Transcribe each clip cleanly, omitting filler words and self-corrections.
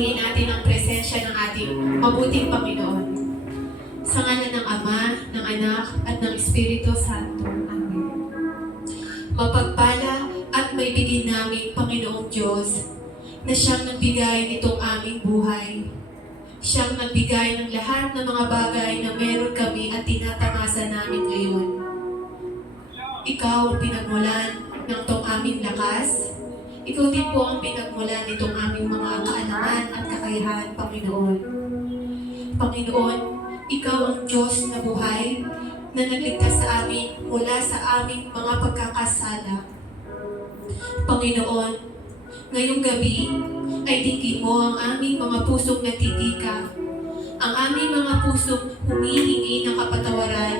Hinihingi natin ang presensya ng ating mabuting Panginoon. Sa ngalan ng Ama, ng Anak, at ng Espiritu Santo. Amen. Mapagpala at maibigin namin, Panginoong Diyos, na siyang nagbigay nitong aming buhay. Siyang nagbigay ng lahat ng mga bagay na meron kami at tinatamasa namin ngayon. Ikaw ang pinagmulan ng tong aming lakas. Ikaw din po ang pinagmulan nitong aming mga kaalaman at kakayahan, Panginoon. Panginoon, Ikaw ang Diyos na buhay na nagligtas sa amin mula sa aming mga pagkakasala. Panginoon, ngayong gabi ay dinggin mo ang aming mga pusong natitika, ang aming mga pusong humihingi ng kapatawaran,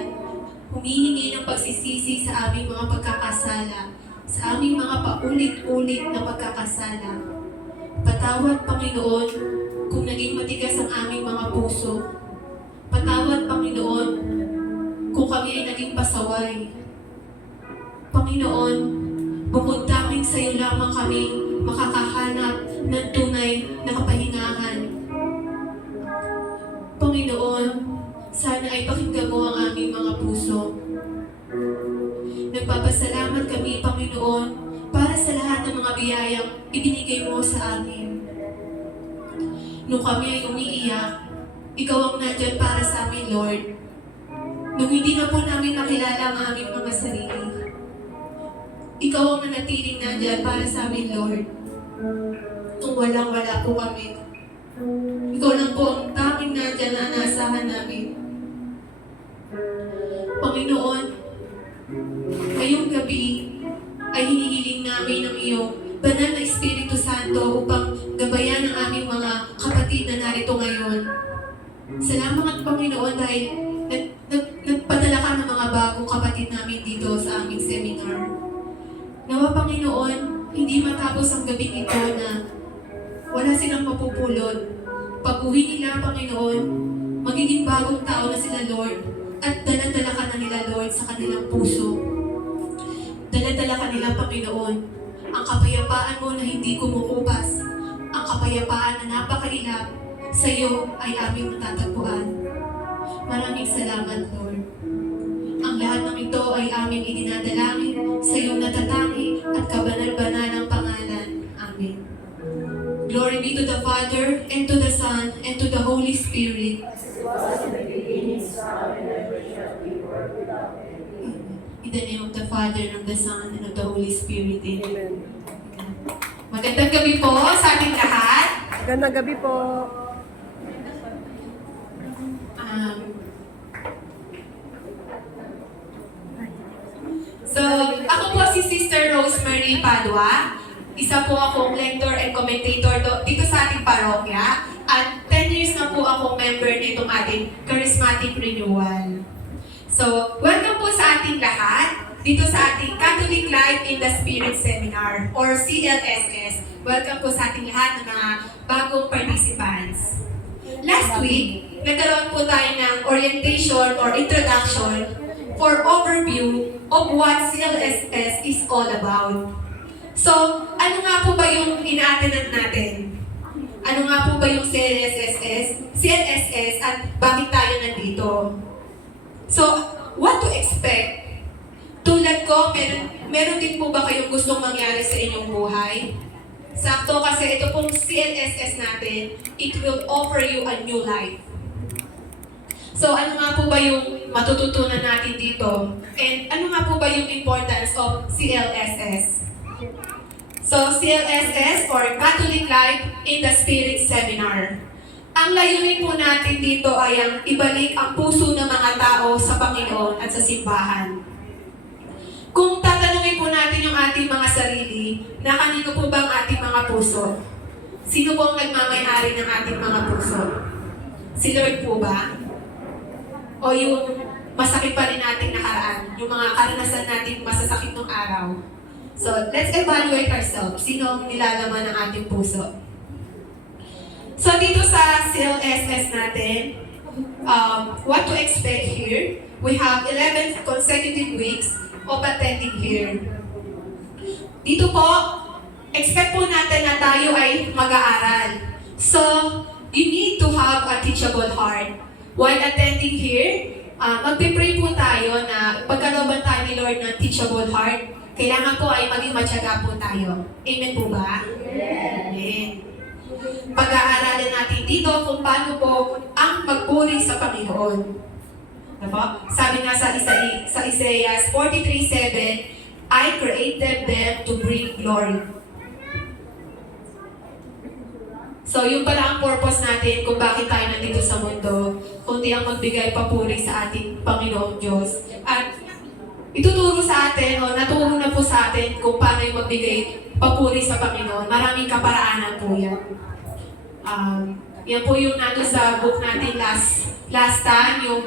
humihingi ng pagsisisi sa aming mga pagkakasala, sa aming mga paulit-ulit na pagkakasala. Patawad, Panginoon, kung naging matigas ang aming mga puso. Patawad, Panginoon, kung kami ay naging pasaway. Panginoon, bukod tanging sa iyo lamang kami makakahanap ng tunay na kapahingahan. Panginoon, sana ay pakinggan mo ang aming mga puso. Nagpapasalamat kami, Panginoon, para sa lahat ng mga biyayang ibinigay mo sa amin. Nung kami ay umiiyak, Ikaw ang nandyan para sa amin, Lord. Nung hindi na po namin nakilala ang aming mga sarili, Ikaw ang nanatiling nandyan para sa amin, Lord. Nung walang-wala po kami, Ikaw lang po ang tanging nandyan na naasahan namin. Panginoon, ngayong gabi ay hinihiling namin ng iyong banal na Espiritu Santo upang gabayan ang aming mga kapatid na narito ngayon. Salamat, Panginoon, dahil nagpadala ka ng mga bagong kapatid namin dito sa aming seminar. Nawa, Panginoon, hindi matapos ang gabing ito na wala silang mapupulot. Pag-uwi nila, Panginoon, magiging bagong tao na sila, Lord, at dala-dala ka na nila, Lord, sa kanilang puso. Dala-dala ka nila, Panginoon, ang kapayapaan mo na hindi kumukupas, ang kapayapaan na napakailap, sa iyo ay aming matatagpuan. Maraming salamat, Lord. Ang lahat ng ito ay aming idinadalangin sa iyong natatangi at kabanal-banalang pangalan. Amen. Glory be to the Father, and to the Son, and to the Holy Spirit. In the name of the Father, and of the Son, and of the Holy Spirit. Amen. Magandang gabi po sa ating lahat. Magandang gabi po. So, ako po si Sister Rosemary Padua. Isa po akong lector and commentator dito sa ating parokya. At 10 years na po akong member nitong ating Charismatic Renewal. So, welcome po sa ating lahat dito sa ating Catholic Life in the Spirit Seminar or CLSS. Welcome po sa ating lahat ng mga bagong participants. Last week, nagkaroon po tayo ng orientation or introduction for overview of what CLSS is all about. So, ano nga po ba yung ina-attendan natin? Ano nga po ba yung CLSS at bakit tayo nandito? So, what to expect? Tulad ko, meron din po ba kayong gustong mangyari sa inyong buhay? Sakto kasi ito pong CLSS natin, it will offer you a new life. So, ano nga po ba yung matututunan natin dito? And ano nga po ba yung importance of CLSS? So, CLSS or Catholic Life in the Spirit Seminar. Ang layunin po natin dito ay ang ibalik ang puso ng mga tao sa Panginoon at sa simbahan. Kung tatanungin po natin yung ating mga sarili, na kanino po ba ang ating mga puso? Sino po ang nagmamay-ari ng ating mga puso? Si Lord po ba? O yung masakit pa rin nating nakaraan, yung mga karanasan natin masasakit ng araw. So, let's evaluate ourselves. Sino ang nilalaman ng ating puso? So, dito sa CLSS natin, what to expect here? We have 11 consecutive weeks of attending here. Dito po, expect po natin na tayo ay mag-aaral. So, you need to have a teachable heart. While attending here, magpipray po tayo na pagkalooban tayo ni Lord ng teachable heart, kailangan po ay maging matyaga po tayo. Amen po ba? Amen. Pag-aaralan natin dito kung paano po ang magpuri sa Panginoon. Diba? Sabi nga sa Isaiah 43:7, I created them to bring glory. So, yung pala ang purpose natin kung bakit tayo nandito sa mundo, kundi ang magbigay papuri sa ating Panginoong Diyos. At ituturo sa atin, o naturo na po sa atin kung paano yung magbigay papuri sa Panginoon. Maraming kaparaanan po yan. Yan po yung nandun sa book natin last time, yung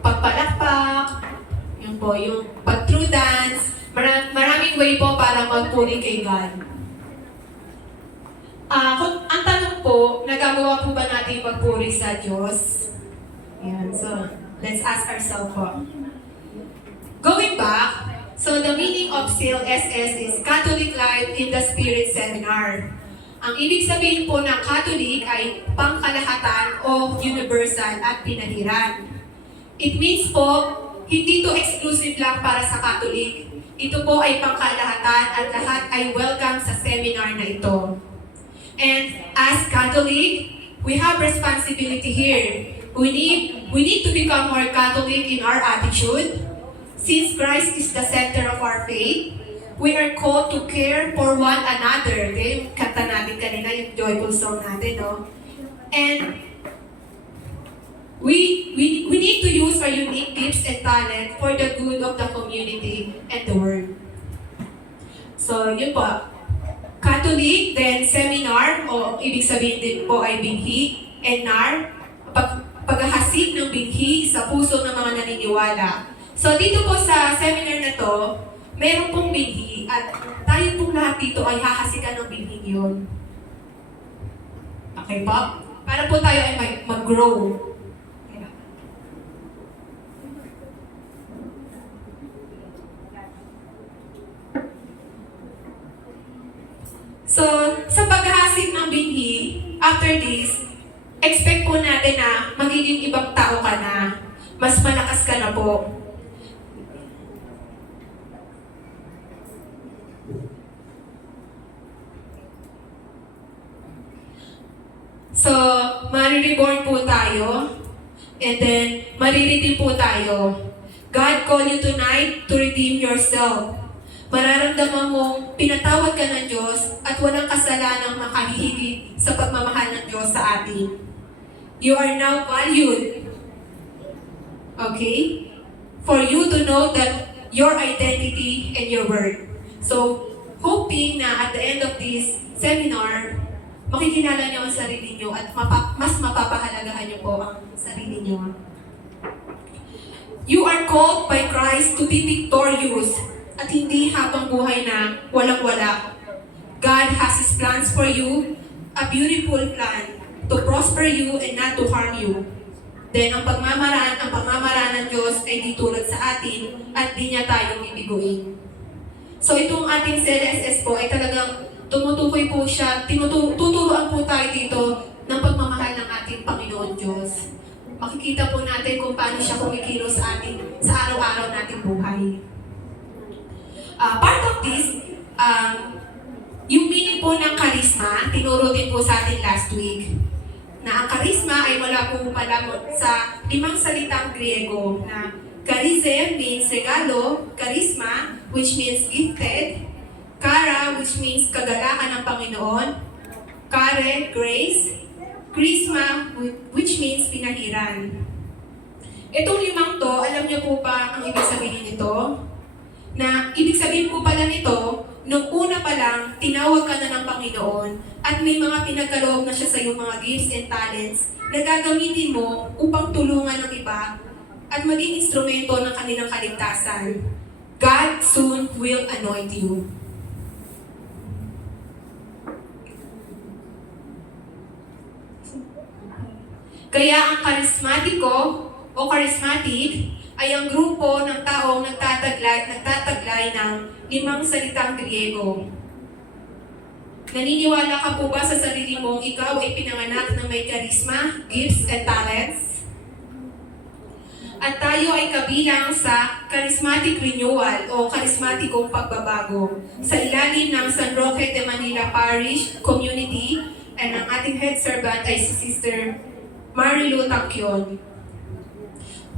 pagpalakpak, yun po, yung pag-true dance. Maraming way po para magpuri kay God. Ang tanong po, nagagawa po ba natin magpuri sa Diyos? Yan, so let's ask ourselves po. Going back, so the meaning of CLSS is Catholic Life in the Spirit Seminar. Ang ibig sabihin po ng Catholic ay pangkalahatan o universal at pinahiran. It means po, hindi to exclusive lang para sa Catholic. Ito po ay pangkalahatan at lahat ay welcome sa seminar na ito. And as Catholic, we have responsibility here. We need to become more Catholic in our attitude. Since Christ is the center of our faith, we are called to care for one another. Okay? Kanta natin kanina, yung joyful song natin, no? And we need to use our unique gifts and talent for the good of the community and the world. So, yun po. Catholic, then seminar, o ibig sabihin din po ay binhi, and nar, paghahasik ng binhi sa puso ng mga naniniwala. So dito po sa seminar na to, meron pong binhi at tayo pong lahat dito ay hahasikan ng binhi yun. Okay po? Para po tayo ay mag-grow. So, sa paghahasik ng binhi, after this, expect po natin na magiging ibang tao ka na. Mas malakas ka na po. So, marireborn po tayo. And then, mariredeem po tayo. God called you tonight to redeem yourself. Mararamdaman mong pinatawad ka ng Diyos at walang kasalanang makahihigit sa pagmamahal ng Diyos sa atin. You are now valued. Okay? For you to know that your identity and your worth. So, hoping na at the end of this seminar, makikilala niyo ang sarili niyo at mas mapapahalagahan niyo po ang sarili niyo. You are called by Christ to be victorious at hindi habang buhay na walang-wala. God has His plans for you, a beautiful plan to prosper you and not to harm you. Then, ang pamamaraan ng Diyos ay di tulad sa atin at di niya tayong ibiguin. So, itong ating CLSS po ay talagang tumutukoy po siya, tuturuan po tayo dito ng pagmamahal ng ating Panginoon Diyos. Makikita po natin kung paano siya kumikilos sa ating sa araw-araw nating buhay. Part of this, yung meaning po ng charisma, tinuro din po sa atin last week, na ang charisma ay wala po pala sa 5 salitang Griego na charism means regalo, charisma, which means gifted, chara, which means kagalakan ng Panginoon, chare, grace, charisma, which means pinahiran. Itong 5 to, alam niyo po ba ang ibig sabihin nito? Na ibig sabihin po pala nito, nung una pa lang, tinawag ka na ng Panginoon at may mga pinagkaloob na siya sa iyong mga gifts and talents na gagamitin mo upang tulungan ng iba at maging instrumento ng kanilang kaligtasan. God soon will anoint you. Kaya ang karismatiko o charismatic ay ang grupo ng taong nagtataglay ng 5 salitang Griego. Naniniwala ka po ba sa sarili mong ikaw ay pinanganak na may charisma, gifts, and talents? At tayo ay kabilang sa charismatic renewal o karismatikong pagbabago sa ilalim ng San Roque de Manila Parish Community, and ang ating head servant ay si Sister Marilu Tacyon.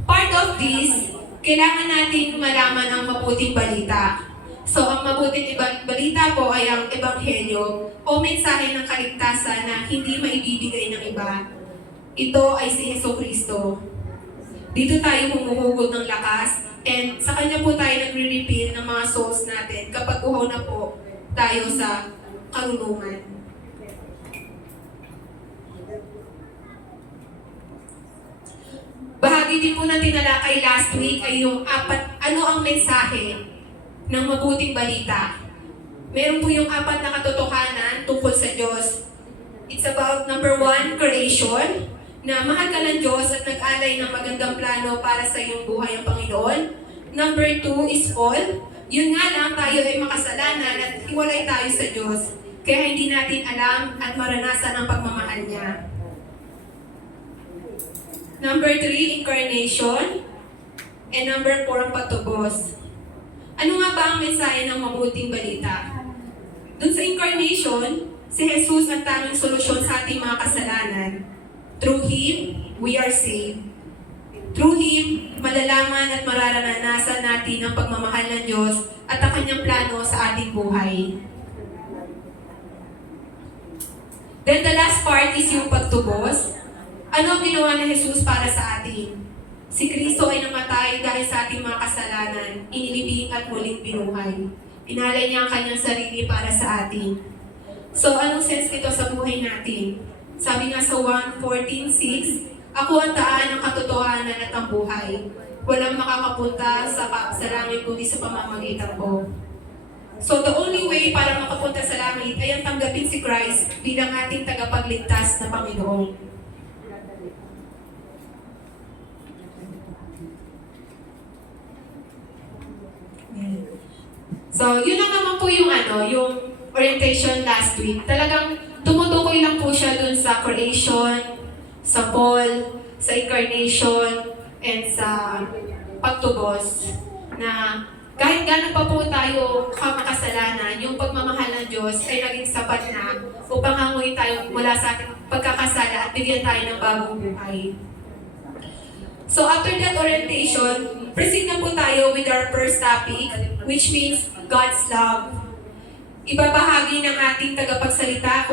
Part of this, kailangan natin malaman ang mabuting balita. So, ang mabuting balita po ay ang ebanghelyo o mensahe ng kaligtasan na hindi maibibigay ng iba. Ito ay si Jesucristo. Dito tayo humuhugod ng lakas, and sa Kanya po tayo nagre-refill ng mga souls natin kapag uhaw na po tayo sa karunungan. Bahagi din po na tinalakay last week ay yung ano ang mensahe ng mabuting balita. Meron po yung 4 na katotohanan tungkol sa Diyos. It's about number 1, creation, na mahal ka ng Diyos at nag-alay ng magandang plano para sa iyong buhay ang Panginoon. Number 2 is fall. Yun nga lang, tayo ay makasalanan at hiwalay tayo sa Diyos. Kaya hindi natin alam at maranasan ang pagmamahal niya. Number 3, incarnation. And number 4, ang pagtubos. Ano nga ba ang mensahe ng mabuting balita? Doon sa incarnation, si Jesus ang tanging solusyon sa ating mga kasalanan. Through Him, we are saved. Through Him, malalaman at mararanasan natin ang pagmamahal ng Diyos at ang Kanyang plano sa ating buhay. Then the last part is yung pagtubos. Ano ang ginawa ni Jesus para sa atin? Si Kristo ay namatay dahil sa ating mga kasalanan, inilibing at muling binuhay. Inalay niya ang Kanyang sarili para sa atin. So, anong sense nito sa buhay natin? Sabi nga sa 1:14:6, ako ang daan ng katotohanan at ang buhay. Walang makakapunta sa langit kundi sa pamamagitan ko. So the only way para makapunta sa langit ay ang tanggapin si Christ bilang ating tagapagligtas na Panginoon. So, yun lang naman po yung yung orientation last week. Talagang tumutukoy lang po siya dun sa creation, sa fall, sa incarnation, and sa pagtubos. Na kahit gano'n pa po tayo kamakasalanan, yung pagmamahal ng Diyos ay naging sapat na upang hanguin tayo mula sa ating pagkakasala at bigyan tayo ng bagong buhay. So after that orientation, proceed na po tayo with our first topic, which means God's love. Ibabahagi ng ating tagapagsalita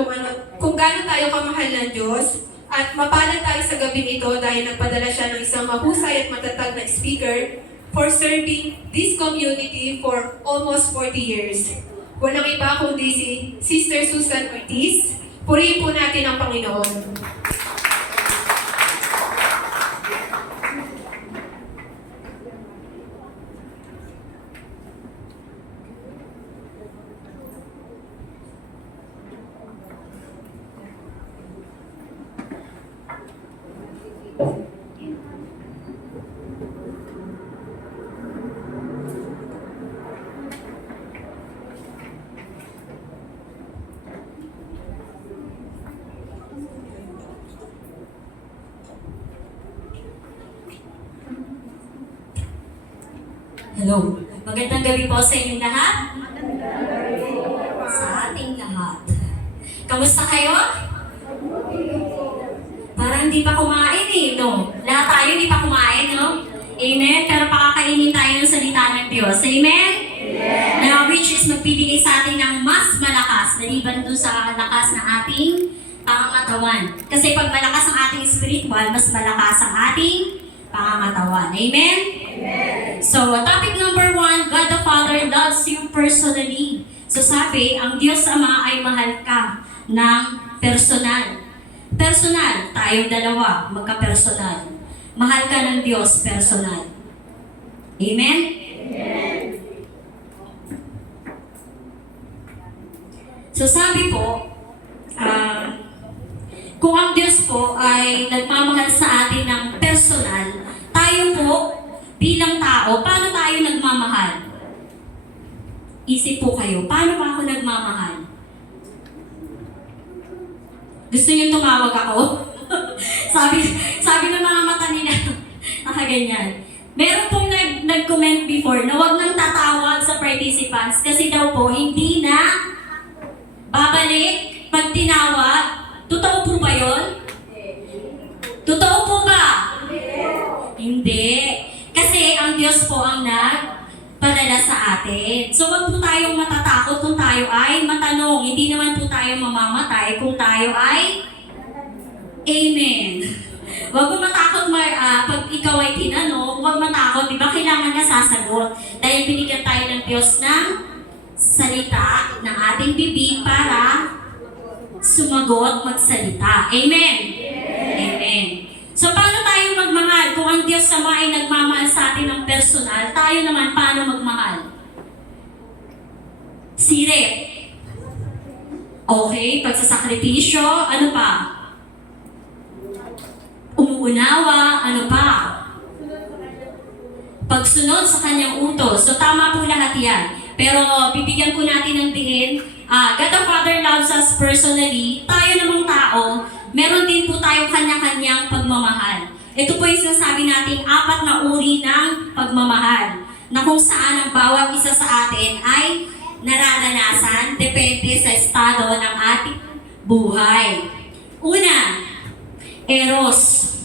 kung gaano tayo kamahal ng Diyos, at mapalad tayo sa gabi ito dahil nagpadala siya ng isang mahusay at matatag na speaker for serving this community for almost 40 years. Walang iba kundi si Sister Susan Ortiz. Purihin po natin ang Panginoon. Hello. Magandang gabi po sa inyong lahat. Sa ating lahat. Kamusta kayo? Parang di pa kumain no? Lahat tayo di pa kumain, no? Amen? Pero pakakainin tayo ng salita ng Diyos. Amen? Amen. Now, which is magbibigay sa atin ng mas malakas, maliban doon sa lakas ng ating pangangatawan. Kasi pag malakas ang ating spiritual, mas malakas ang ating pangangatawan. Amen? Amen. So, topic number 1, God the Father loves you personally. So sabi, ang Diyos Ama ay mahal ka ng personal. Personal, tayong dalawa, magka-personal. Mahal ka ng Diyos personal. Amen? Amen. So sabi po, kung ang Diyos po ay nagmamahal sa atin ng personal, tayo po bilang tao, paano tayo nagmamahal? Isip po kayo, paano ba ako nagmamahal? Gusto niyo tumawag ako? sabi ng mga mata nila, nakaganyan. Meron pong nag-comment before na wag nang tatawag sa participants kasi daw po hindi na babalik pag tinawag. Totoo po ba yun? Totoo po ba? Hindi. Kasi ang Diyos po ang nagpadala sa atin. So wag po tayong matatakot kung tayo ay matanong. Hindi naman po tayo mamamatay kung tayo ay Amen. Huwag mo matakot pag ikaw ay tinanong, huwag matakot, di ba? Kailangan na sasagot. Dahil binigyan tayo ng Diyos ng salita ng ating bibig para sumagot, magsalita. Amen? Amen. So, paano tayo magmahal? Kung ang Diyos sama ay nagmamahal sa atin ng personal, tayo naman paano magmahal? Sirip. Okay, pagsasakripisyo, ano pa? Umuunawa, ano pa? Pagsunod sa kanyang utos. So tama po lahat yan. Pero bibigyan po natin ng diin. God the Father loves us personally. Tayo namang tao, meron din po tayong kanya-kanyang pagmamahal. Ito po yung sinasabi natin, 4 na uri ng pagmamahal. Na kung saan ang bawat isa sa atin ay nararanasan, depende sa estado ng ating buhay. Una, Eros.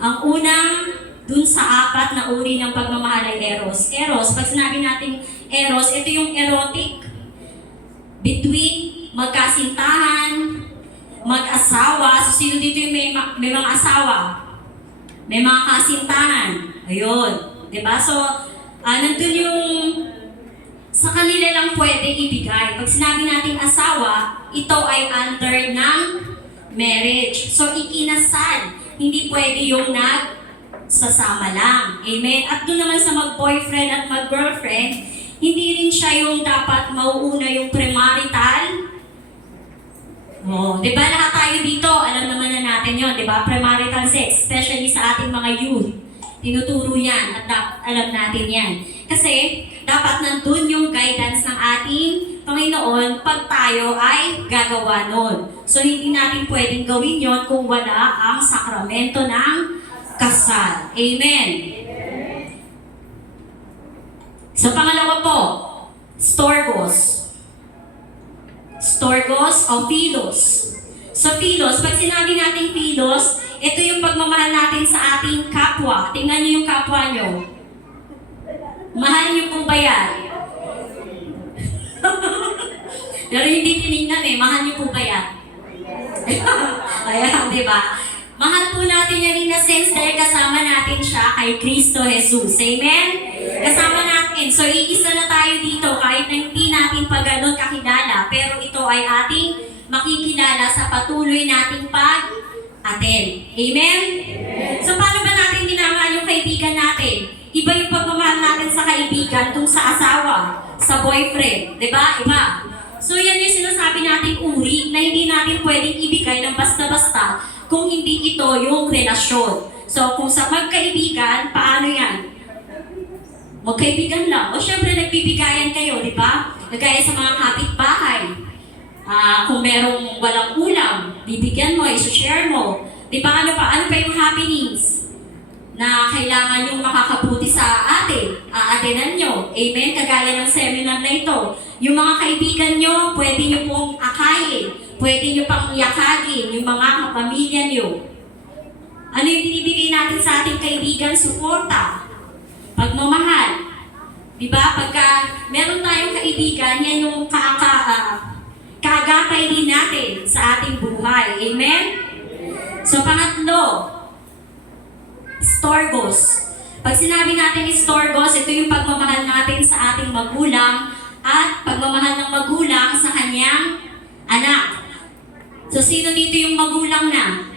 Ang unang dun sa 4 na uri ng pagmamahal ay Eros. Eros, pag sinabi natin Eros, ito yung erotic. Between magkasintahan, mag-asawa. So sino dito yung may mga asawa? May mga kasintahan. Ayun. Diba? So, nandun yung sa kanila lang pwede ibigay. Pag sinabi natin asawa, ito ay under ng marriage. So, ikinasal. Hindi pwede yung nagsasama lang. Amen? At doon naman sa mag-boyfriend at mag-girlfriend, hindi rin siya yung dapat mauuna yung premarital. Di ba lahat tayo dito, alam naman na natin yon, di ba? Premarital sex, especially sa ating mga youth. Tinuturo yan at alam natin yan. Kasi dapat nandun yung guidance ng ating Panginoon pag tayo ay gagawa nun. So hindi natin pwedeng gawin yon kung wala ang sakramento ng kasal. Amen. So pangalawa po, Storgos. Storgos o Philos. So Philos, pag sinabi natin Philos, ito yung pagmamahal natin sa ating kapwa. Tingnan niyo yung kapwa niyo. Mahal niyo po ba yan? Pero hindi tinignan mahal niyo po ba yan? Ayan, di ba? Mahal po natin yan in a sense dahil kasama natin siya kay Kristo Jesus. Amen? Kasama natin. So, iisa na tayo dito kahit na hindi natin pa ganun kakilala. Pero ito ay ating makikilala sa patuloy nating pag-attend. Amen? So, paano ba natin minamahal yung kaibigan natin? Iba yung pagmamahal natin sa kaibigan kung sa asawa, sa boyfriend. Diba? Iba. So, yan yung sinasabi nating uri na hindi natin pwedeng ibigay ng basta-basta kung hindi ito yung relasyon. So, kung sa magkaibigan, paano yan? Magkaibigan lang. O syempre, nagbibigayan kayo, di ba? Nagaya sa mga kapitbahay. Kung merong walang ulam, bibigyan mo, i-share mo. Di ba? Ano pa yung happenings na kailangan yung makakabuti sa atin? Aatenan nyo. Amen? Kagaya ng seminar na ito. Yung mga kaibigan nyo, pwede nyo pong akayin. Pwede nyo pang yakagin yung mga kapamilya nyo. Ano yung binibigay natin sa ating kaibigan? Suporta. Pagmamahal. Diba? Pagka meron tayong kaibigan, yan yung kaagapay din natin sa ating buhay. Amen? So, pangatlo, Storgos. Pag sinabi natin Storgos, ito yung pagmamahal natin sa ating magulang at pagmamahal ng magulang sa kanyang anak. So, sino dito yung magulang na?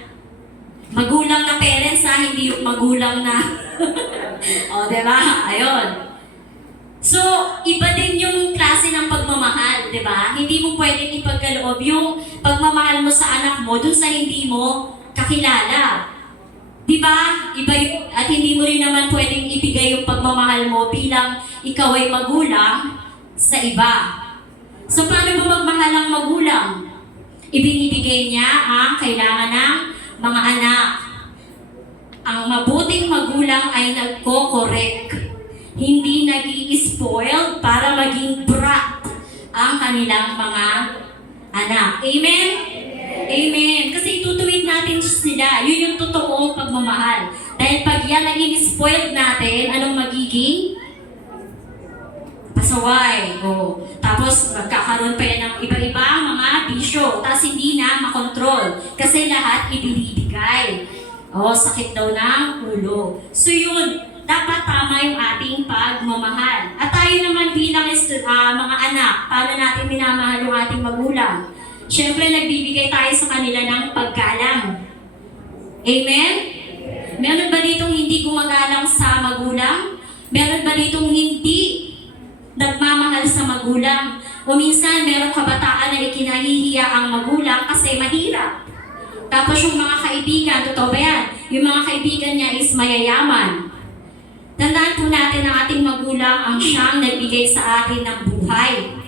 Magulang na parents hindi yung magulang na... o, diba? Ayun. So, iba din yung klase ng pagmamahal, diba? Hindi mo pwedeng ipagkaloob yung pagmamahal mo sa anak mo dun sa hindi mo kakilala. Diba? Iba yung... At hindi mo rin naman pwedeng ibigay yung pagmamahal mo bilang ikaw ay magulang sa iba. So, paano ba magmahal ang magulang? Ibinibigay niya ang kailangan ng mga anak. Ang mabuting magulang ay nagko-correct. Hindi nag-i-spoil para maging brat ang kanilang mga anak. Amen? Amen. Kasi itutuwid natin sila. Yun yung totoong pagmamahal. Dahil pag yan ang in-spoiled natin, anong magiging? Pasaway. Tapos magkakaroon pa yan ng iba-ibang mga bisyo. Tapos hindi na makontrol. Kasi lahat ibinibigay. Sakit daw ng ulo. So yun, dapat tama yung ating pagmamahal. At tayo naman bilang mga anak, paano natin minamahal yung ating magulang? Siyempre, nagbibigay tayo sa kanila ng paggalang. Amen? Meron ba ditong hindi gumagalang sa magulang? Meron ba ditong hindi nagmamahal sa magulang? O minsan, meron kabataan na ikinahihiya ang magulang kasi mahirap. Tapos yung mga kaibigan, totoo ba yan? Yung mga kaibigan niya is mayayaman. Tandaan po natin ang ating magulang ang siyang nagbigay sa atin ng buhay.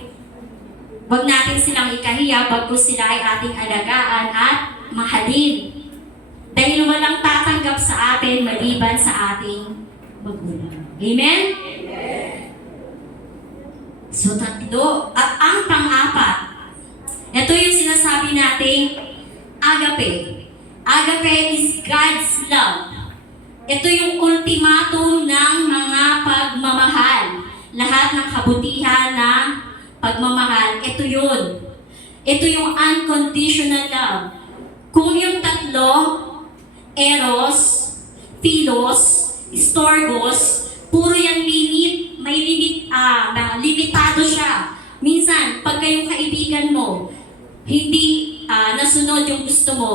Huwag natin silang ikahiya bagkus sila ay ating alagaan at mahalin. Dahil walang tatanggap sa atin maliban sa ating magulang. Amen? So, 3. At ang pang-4, ito yung sinasabi nating agape. Agape is God's love. Ito yung ultimatum ng mga pagmamahal. Lahat ng kabutihan ng pagmamahal, ito yun. Ito yung unconditional love. Kung yung 3, eros, philos, storgos, puro yung limit, may limit, limitado siya. Minsan, pag kayong kaibigan mo, hindi nasunod yung gusto mo,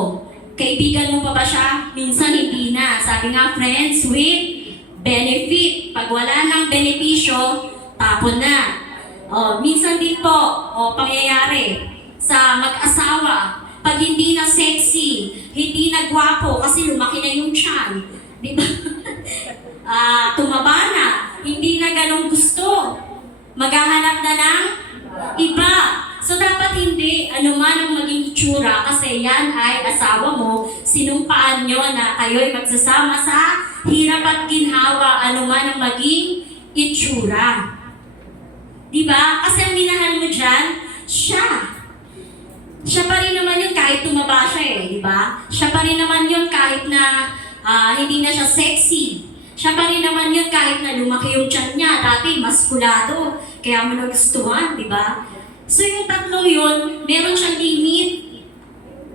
kaibigan mo pa ba siya? Minsan hindi na. Sabi nga, friends with benefit. Pag wala ng benepisyo, tapon na. Minsan din po, pangyayari sa mag-asawa, pag hindi na sexy, hindi na gwapo, kasi lumaki na yung tiyan. Di ba? Tumaba na, hindi na ganun gusto. Maghahanap na ng iba. So dapat hindi anuman ang maging itsura kasi yan ay asawa mo, sinumpaan nyo na kayo'y magsasama sa hirap at ginhawa anuman ang maging itsura. Diba? Kasi ang minahal mo dyan, siya. Siya pa rin naman yun kahit tumaba siya diba? Siya pa rin naman yun kahit na hindi na siya sexy. Siya pa rin naman yun kahit na lumaki yung tiyan niya, dati maskulado, kaya mo nagustuhan, diba? So yung 3 yun, meron siyang limit.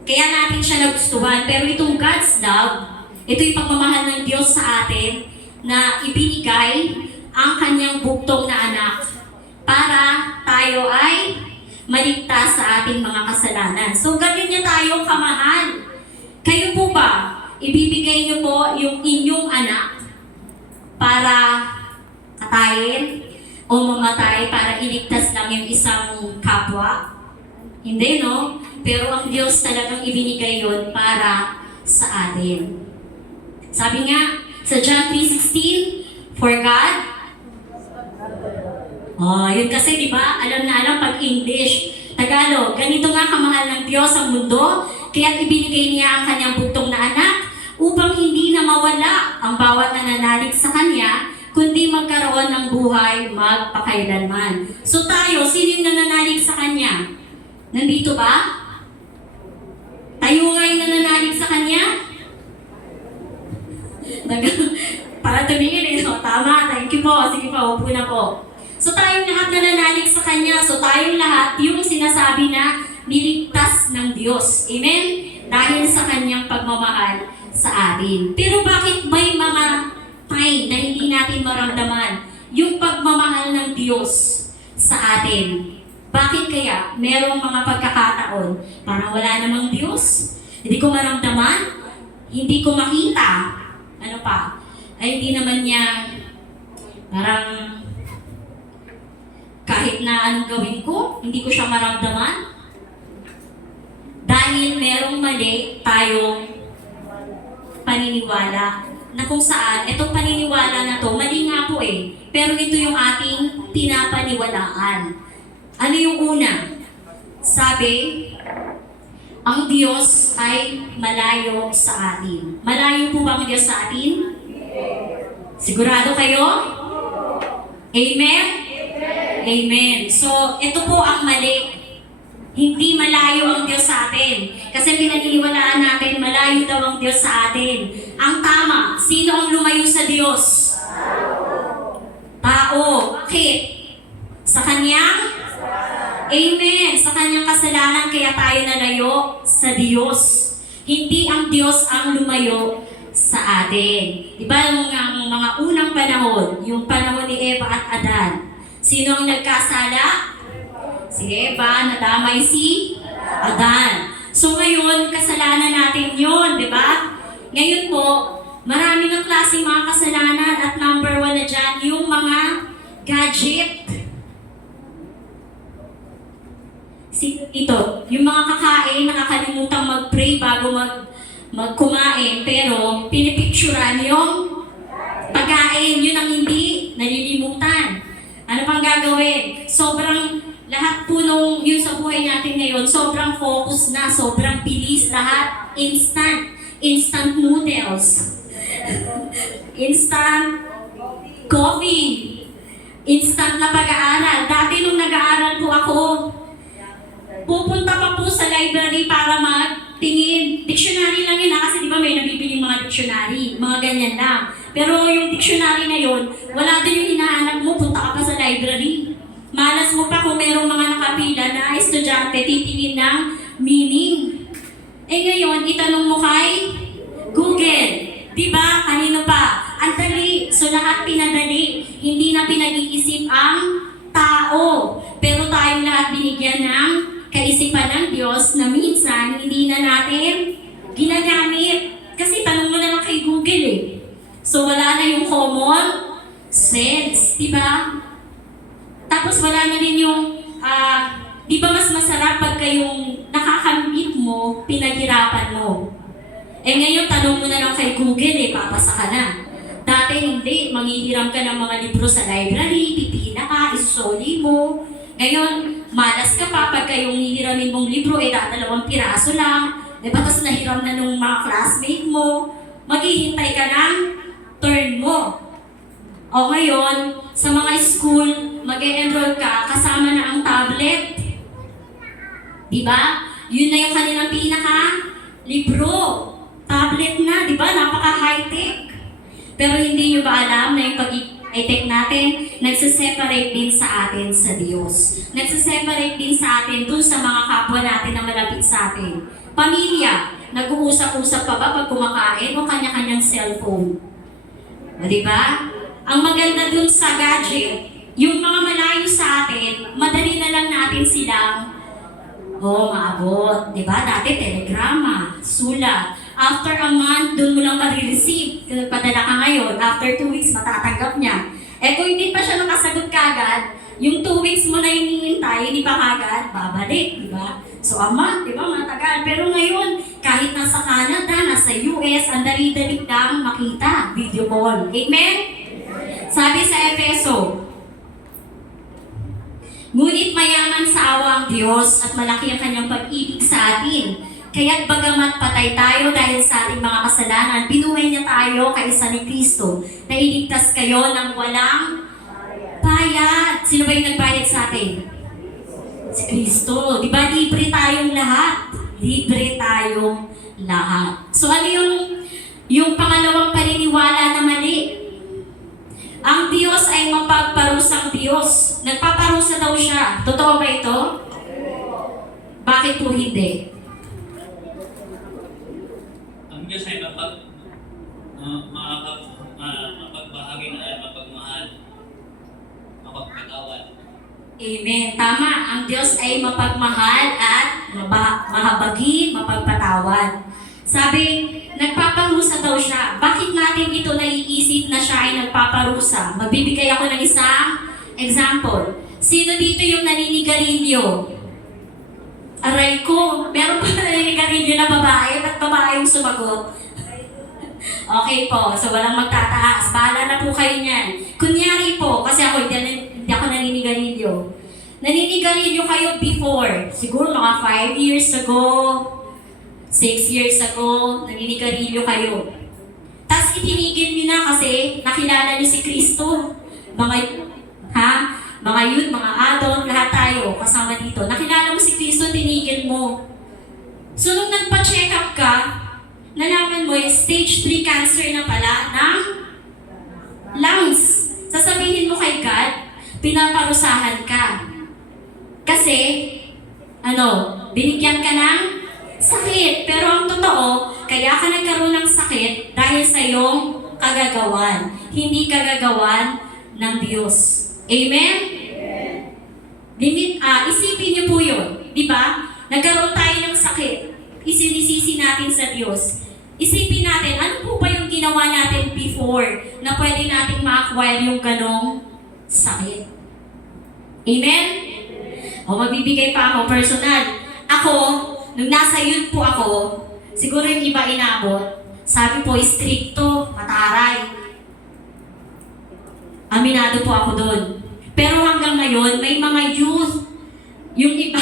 Kaya natin siya nagustuhan. Pero itong God's love, ito yung pagmamahal ng Diyos sa atin na ibinigay ang kanyang buktong na anak para tayo ay maligtas sa ating mga kasalanan. So ganyan niya tayo kamahal. Kayo po ba, ibibigay niyo po yung inyong anak para katayin o mamatay para iligtas lang yung isang kapwa? Hindi, no? Pero ang Diyos talagang ibinigay yun para sa atin. Sabi nga, sa John 3:16, for God, yun kasi, di ba? Alam na alam pag English. Tagalog, ganito nga kamahal ng Diyos ang mundo, kaya ibinigay niya ang kanyang buktong na anak upang hindi na mawala ang bawat nananalig sa Kanya, kundi magkaroon ng buhay magpakailanman. So tayo, sino yung nananalig sa Kanya? Nandito ba? Tayo nga yung nananalig sa Kanya? Para tumingin tama, thank you po. Sige po, upo na po. So tayong lahat nananalig sa Kanya. So tayong lahat yung sinasabi na niligtas ng Diyos. Amen? Dahil sa Kanyang pagmamahal sa atin. Pero bakit may mga time na hindi natin maramdaman yung pagmamahal ng Diyos sa atin? Bakit kaya? Merong mga pagkakataon, parang wala namang Diyos, hindi ko maramdaman, hindi ko makita, ano pa, ay hindi naman niya, parang kahit na anong gawin ko, hindi ko siya maramdaman. Dahil merong mali tayong paniniwala na kung saan, itong paniniwala na to, mali nga po pero ito yung ating pinapaniwalaan. Ano yung una? Sabi, ang Diyos ay malayo sa atin. Malayo po ba ang Diyos sa atin? Sigurado kayo? Amen? Amen. So, ito po ang mali. Hindi malayo ang Diyos sa atin. Kasi pinaniniwalaan natin, malayo daw ang Diyos sa atin. Ang tama, sino ang lumayo sa Diyos? Tao. Bakit? Sa Kanyang? Amen. Sa Kanyang kasalanan, kaya tayo nalayo sa Diyos. Hindi ang Diyos ang lumayo sa atin. Diba ang mga unang panahon, yung panahon ni Eva at Adan, sino ang nagkasala? Si Eva, nadamay si Adan. So ngayon, kasalanan natin yun, di ba? Ngayon po, marami ng klaseng mga kasalanan at number 1 na dyan, yung mga gadget. Ito, yung mga kakain, nakakalimutang mag-pray bago magkumain, pero pinipicturan yung pagkain, yun ang hindi nalilimutan. Ano pang gagawin? Sobrang lahat po nung yun sa buhay natin ngayon, sobrang focus na, sobrang bilis, lahat instant noodles, instant coffee, instant na pag-aaral. Dati nung nag-aaral po ako, pupunta pa po sa library para magtingin. Dictionary lang yun kasi di ba may nabibiling mga dictionary, mga ganyan lang. Pero yung dictionary na yun, wala din yung hinahanap mo, punta ka pa sa library. Malas mo pa kung merong mga nakapila na estudyante titingin ng meaning. Eh ngayon, itanong mo kay Google. Di ba? Kanino pa? Ang dali. So lahat pinadali. Hindi na pinag-iisip ang tao. Pero tayong lahat binigyan ng kaisipan ng Diyos na minsan hindi na natin ginagamit. Kasi tanong mo na lang kay Google eh. So wala na yung common sense. Di ba? Tapos wala na din yung, di ba mas masarap pagka yung nakakamit mo, pinaghirapan mo. Eh ngayon, tanong mo na lang kay Google eh, papasa ka na. Dati hindi, manghihiram ka ng mga libro sa library, pipila ka, isusoli mo. Ngayon, malas ka pa pagka yung hihiramin mong libro, eh dalawang piraso lang. Diba, tapos nahiram na nung mga classmate mo, maghihintay ka ng turn mo. O ngayon, sa mga school, mag-e-enroll ka, kasama na ang tablet. Diba? Yun na yung kanilang pinaka-libro. Tablet na, diba? Napaka-high-tech. Pero hindi nyo ba alam na yung pag-high-tech natin, nagsiseparate din sa atin sa Diyos. Nagsiseparate din sa atin dun sa mga kapwa natin na malapit sa atin. Pamilya, nag-uusap-usap pa ba pag kumakain o kanya-kanyang cellphone? O diba? Ang maganda dun sa gadget, yung mga malayo sa atin, madali na lang natin silang maabot. Diba? Dati telegrama, sulat. After a month, dun mo lang marireceive. Padala ka ngayon, after 2 weeks, matatanggap niya. Eh kung hindi pa siya nakasagot kagad, yung 2 weeks mo na hinihintay, hindi pa kagad, babalik. Diba? So a month, diba? Matagal. Pero ngayon, kahit nasa Canada, nasa US, ang dali-dali lang makita. Video call. Amen? Sabi sa Efeso, ngunit mayaman sa awa ang Diyos at malaki ang kanyang pag-ibig sa atin. Kaya't bagamat patay tayo dahil sa ating mga kasalanan, binuhay niya tayo kaisa ni Kristo na iligtas kayo ng walang bayad. Sino ba yung nagbayad sa atin? Si Kristo. Di ba libre tayong lahat? Libre tayong lahat. So ano yung pangalawang paniniwala na mali? Ang Diyos ay mapagparusang Diyos. Nagpaparusa daw siya. Totoo ba ito? Bakit po hindi? Ang Diyos ay mapagbahagi na mapagmahal, mapagpatawad. Amen. Tama. Ang Diyos ay mapagmahal at mahabagi, mapagpatawad. Sabi, nagpaparusa daw siya. Bakit natin ito naiisip na siya ay nagpaparusa? Magbibigay ako ng isang example. Sino dito yung naninigarilyo? Aray ko, meron pa naninigarilyo na babae, at babae yung sumagot. Okay po, so walang magtataas. Bahala na po kayo niyan. Kunyari po, kasi ako hindi ako naninigarilyo. Naninigarilyo kayo before, siguro mga 5 years ago, 6 years ago, naninigarilyo kayo. Tapos itinigil niyo na kasi nakilala niyo si Kristo. Mga youth, mga adult, lahat tayo kasama dito. Nakilala mo si Kristo, tinigil mo. So nung nagpa-check up ka, nalaman mo yung stage 3 cancer na pala ng lungs. Sasabihin mo kay God, pinaparusahan ka. Kasi, binigyan ka ng sakit. Pero ang totoo, kaya ka nagkaroon ng sakit dahil sa iyong kagagawan. Hindi kagagawan ng Diyos. Amen? Isipin niyo po yun. Di ba? Nagkaroon tayo ng sakit. Isinisisi natin sa Diyos. Isipin natin, ano po ba yung ginawa natin before na pwede nating ma-acquire yung ganong sakit? Amen? O magbibigay pa ako personal. Ako, nung nasa youth po ako, siguro yung iba inabot, sabi po, stricto, mataray. Aminado po ako doon. Pero hanggang ngayon, may mga youth, yung iba,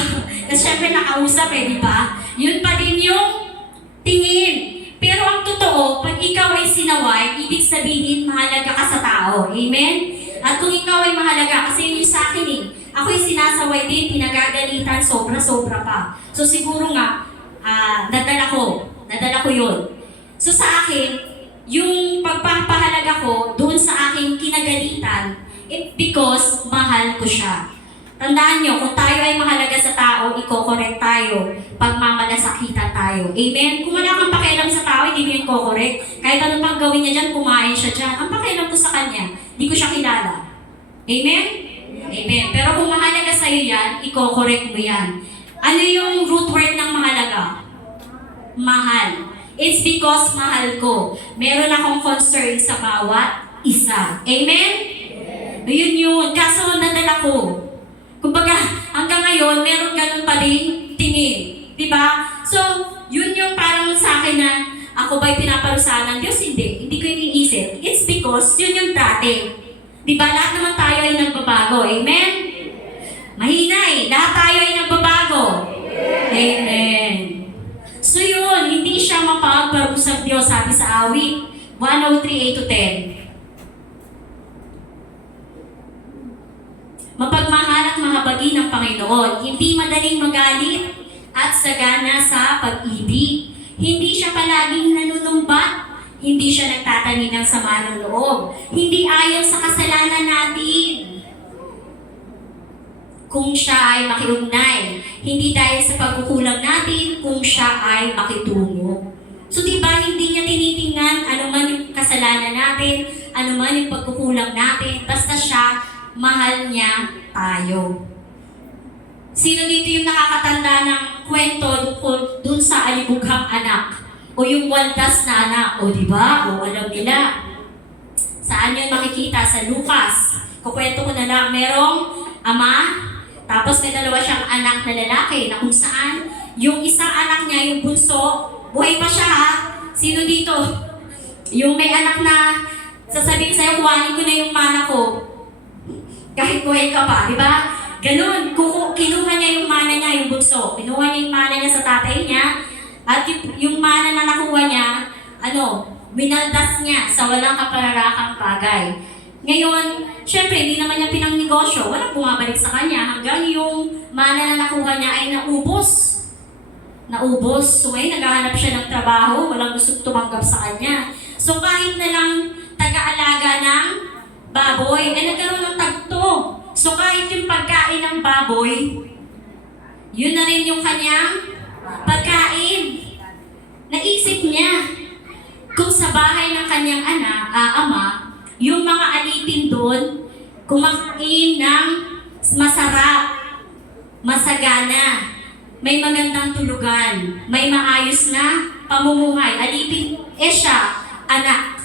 kasi syempre nakausap di ba? Yun pa din yung tingin. Pero ang totoo, pag ikaw ay sinaway, ibig sabihin mahalaga ka sa tao. Amen? At kung ikaw ay mahalaga, kasi yun yung sa akin ako'y sinasaway din, pinagagalitan, sobra-sobra pa. So siguro nga, nadala ko yun. So sa akin, yung pagpapahalaga ko doon sa aking kinagalitan, because mahal ko siya. Tandaan nyo, kung tayo ay mahalaga sa tao, i-correct tayo pag mamalasakitan tayo. Amen? Kung wala kang pakialam sa tao, hindi mo yung correct. Kahit ano pang gawin niya dyan, kumain siya dyan. Ang pakialam ko sa kanya, hindi ko siya kilala. Amen? Amen. Pero kung mahalaga sa'yo yan, i-correct mo yan. Ano yung root word ng mahalaga? Mahal. It's because mahal ko. Meron akong concern sa bawat isa. Amen? Yun. Kaso nadala ko. Kumbaga, hanggang ngayon, meron ganun pa rin tingin. Diba? So, yun yung parang sa akin na ako ba'y pinaparusahan ng Diyos? Hindi. Hindi ko iniisip. It's because yun yung dati. Diba? Lahat naman tayo ay nagbabago. Amen? Mahina lahat tayo ay nagbabago. Amen. So yun, hindi siya mapagparusa ng Diyos, sabi sa awit 103:8-10. Mapagmahal at mahabagin ng Panginoon, hindi madaling magalit at sagana sa pag-ibig. Hindi siya palaging nanunumbat, hindi siya nagtatanim ng sama ng loob, hindi ayon sa kasalanan natin. Kung siya ay makiugnay, hindi dahil sa pagkukulang natin, kung siya ay makitungo. So diba, hindi niya tinitingnan anuman yung kasalanan natin, anuman yung pagkukulang natin, basta siya, mahal niya tayo. Sino dito yung nakakatanda ng kwento dun sa alibughang anak? O yung waldas na anak? O diba? O alam nila. Saan yun makikita? Sa Lucas. Kukwento ko na lang, merong ama, tapos may dalawa siyang anak na lalaki na kung saan yung isang anak niya, yung bunso, buhay pa siya ha? Sino dito? Yung may anak na sasabihin sa'yo, kuhanin ko na yung mana ko. Kahit buhay ka pa, di ba? Ganun, kinuha niya yung mana niya, yung bunso. Kinuha niya yung mana niya sa tatay niya. At yung mana na nakuha niya, winaldas niya sa walang kapararakang bagay. Ngayon, syempre, hindi naman niya pinangnegosyo. Walang bumabalik sa kanya hanggang yung mana na nakuha niya ay naubos. So ngayon, naghahanap siya ng trabaho. Walang gusto tumanggap sa kanya. So kahit na lang taga-alaga ng baboy, nagkaroon ng tagto. So kahit yung pagkain ng baboy, yun na rin yung kanyang pagkain. Naisip niya, kung sa bahay ng kanyang ama, yung mga alipin doon, kumakain ng masarap, masagana, may magandang tulugan, may maayos na pamumuhay. Alipin, siya, anak.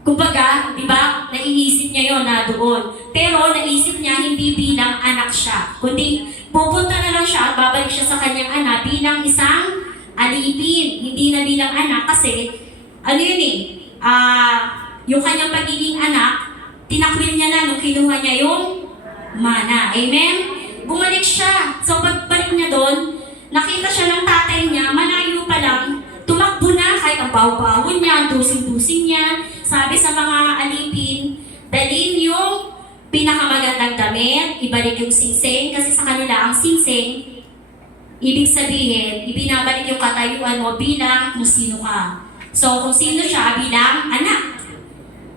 Kumbaga, di ba, naiisip niya yon na doon. Pero naisip niya hindi bilang anak siya, kundi pupunta na lang siya at babalik siya sa kanyang anak bilang isang alipin. Hindi na bilang anak kasi, yung kanyang pagiging anak, tinakwil niya na nung kinuha niya yung mana. Amen? Bumalik siya. So pagbalik niya doon, nakita siya ng tatay niya, malayo pa pa lang, tumakbo na kahit ang baho-baho niya, ang dusing-dusing niya. Sabi sa mga alipin, dalhin yung pinakamagandang damit, ibalik yung singsing, kasi sa kanila ang singsing, ibig sabihin, ibinabalik yung katayuan mo bilang kung sino ka. So, kung sino siya, bilang anak.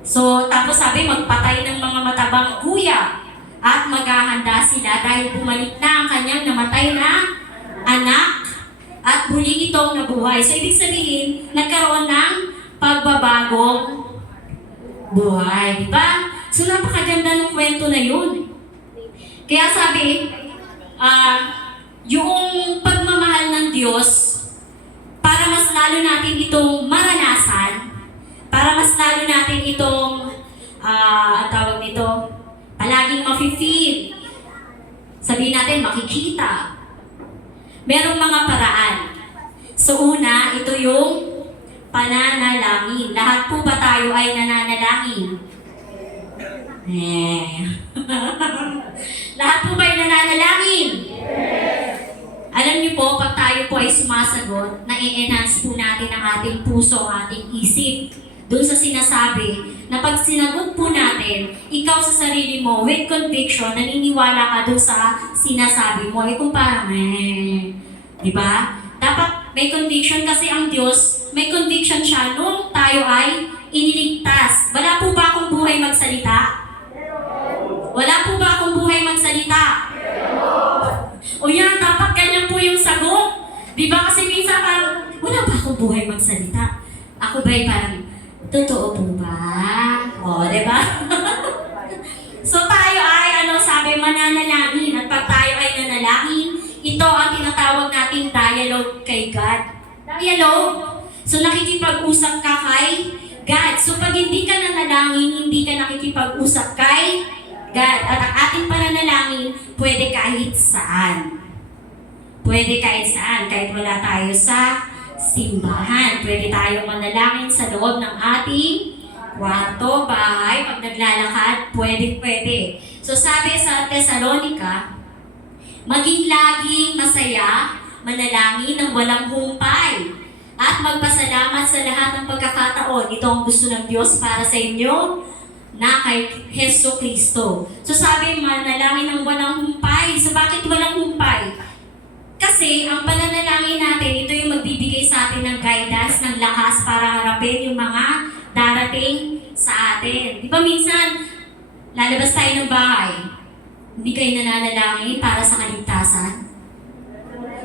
So, tapos sabi, magpatay ng mga matabang kuya at maghahanda sila dahil bumalik na ang kanyang namatay na anak at muli itong nabuhay. So, ibig sabihin, nagkaroon ng pagbabagong buhay. Diba? So, napakaganda ng kwento na yun. Kaya sabi, yung pagmamahal ng Diyos, para mas lalo natin itong maranasan, para mas lalo natin itong, ang tawag nito, palaging mafe-feel. Sabihin natin, makikita. Merong mga paraan. So una, ito yung pananalangin. Lahat po ba tayo ay nananalangin? Lahat po ba ay nananalangin? Alam niyo po, pag tayo po ay sumasagot, na-enhance po natin ang ating puso, ang ating isip. Doon sa sinasabi, na pag sinagot po natin, ikaw sa sarili mo, with conviction, naniniwala ka doon sa sinasabi mo. Kung parang, di ba? Dapat may conviction kasi ang Diyos, may conviction siya nung tayo ay iniligtas. Wala po ba akong buhay magsalita? Wala po ba akong buhay magsalita? O yan, dapat ganyan po yung sagot. Di ba? Kasi minsan parang, wala ba akong buhay magsalita? Ako ba'y parang, totoo po ba? O, di ba? So tayo ay, sabi, mananalangin. At pag tayo ay nanalangin, ito ang tinatawag nating dialogue kay God. Dialogue. So nakikipag-usap ka kay God. So pag hindi ka nanalangin, hindi ka nakikipag-usap kay God. At ang ating pananalangin, pwede kahit saan. Pwede kahit saan. Kahit wala tayo sa simbahan. Pwede tayo manalangin sa loob ng ating kwarto, bahay, pag naglalakad, pwede. So sabi sa Thessalonica, maging laging masaya, manalangin ng walang humpay, at magpasalamat sa lahat ng pagkakataon. Ito ang gusto ng Diyos para sa inyo na kay Hesus Kristo. So sabi, manalangin ng walang humpay. So bakit walang humpay? Kasi ang pananalangin natin, ito yung magbibigay sa atin ng guidance, ng lakas para harapin yung mga darating sa atin. Di ba minsan, lalabas tayo ng bahay, hindi kayo nananalangin para sa kaligtasan?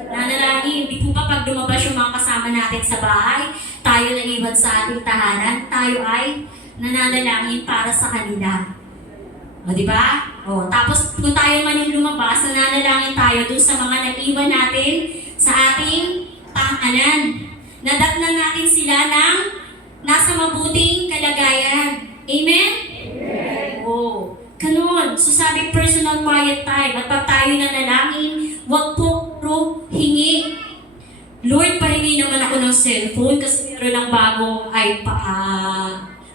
Nanalangin, hindi po ba pag lumabas yung mga kasama natin sa bahay, tayo naiwan sa ating tahanan, tayo ay nananalangin para sa kanila. O, di ba? O, tapos kung tayo man yung lumabas, nananalangin tayo dun sa mga naiwan natin sa ating tahanan. Nadatnan natin sila ng nasa mabuting kalagayan. Amen? Amen. O, ganun. So sabi, personal quiet time. At pag tayo nanalangin, huwag po hingi. Lord, pahingi naman ako ng cellphone kasi meron ng bagong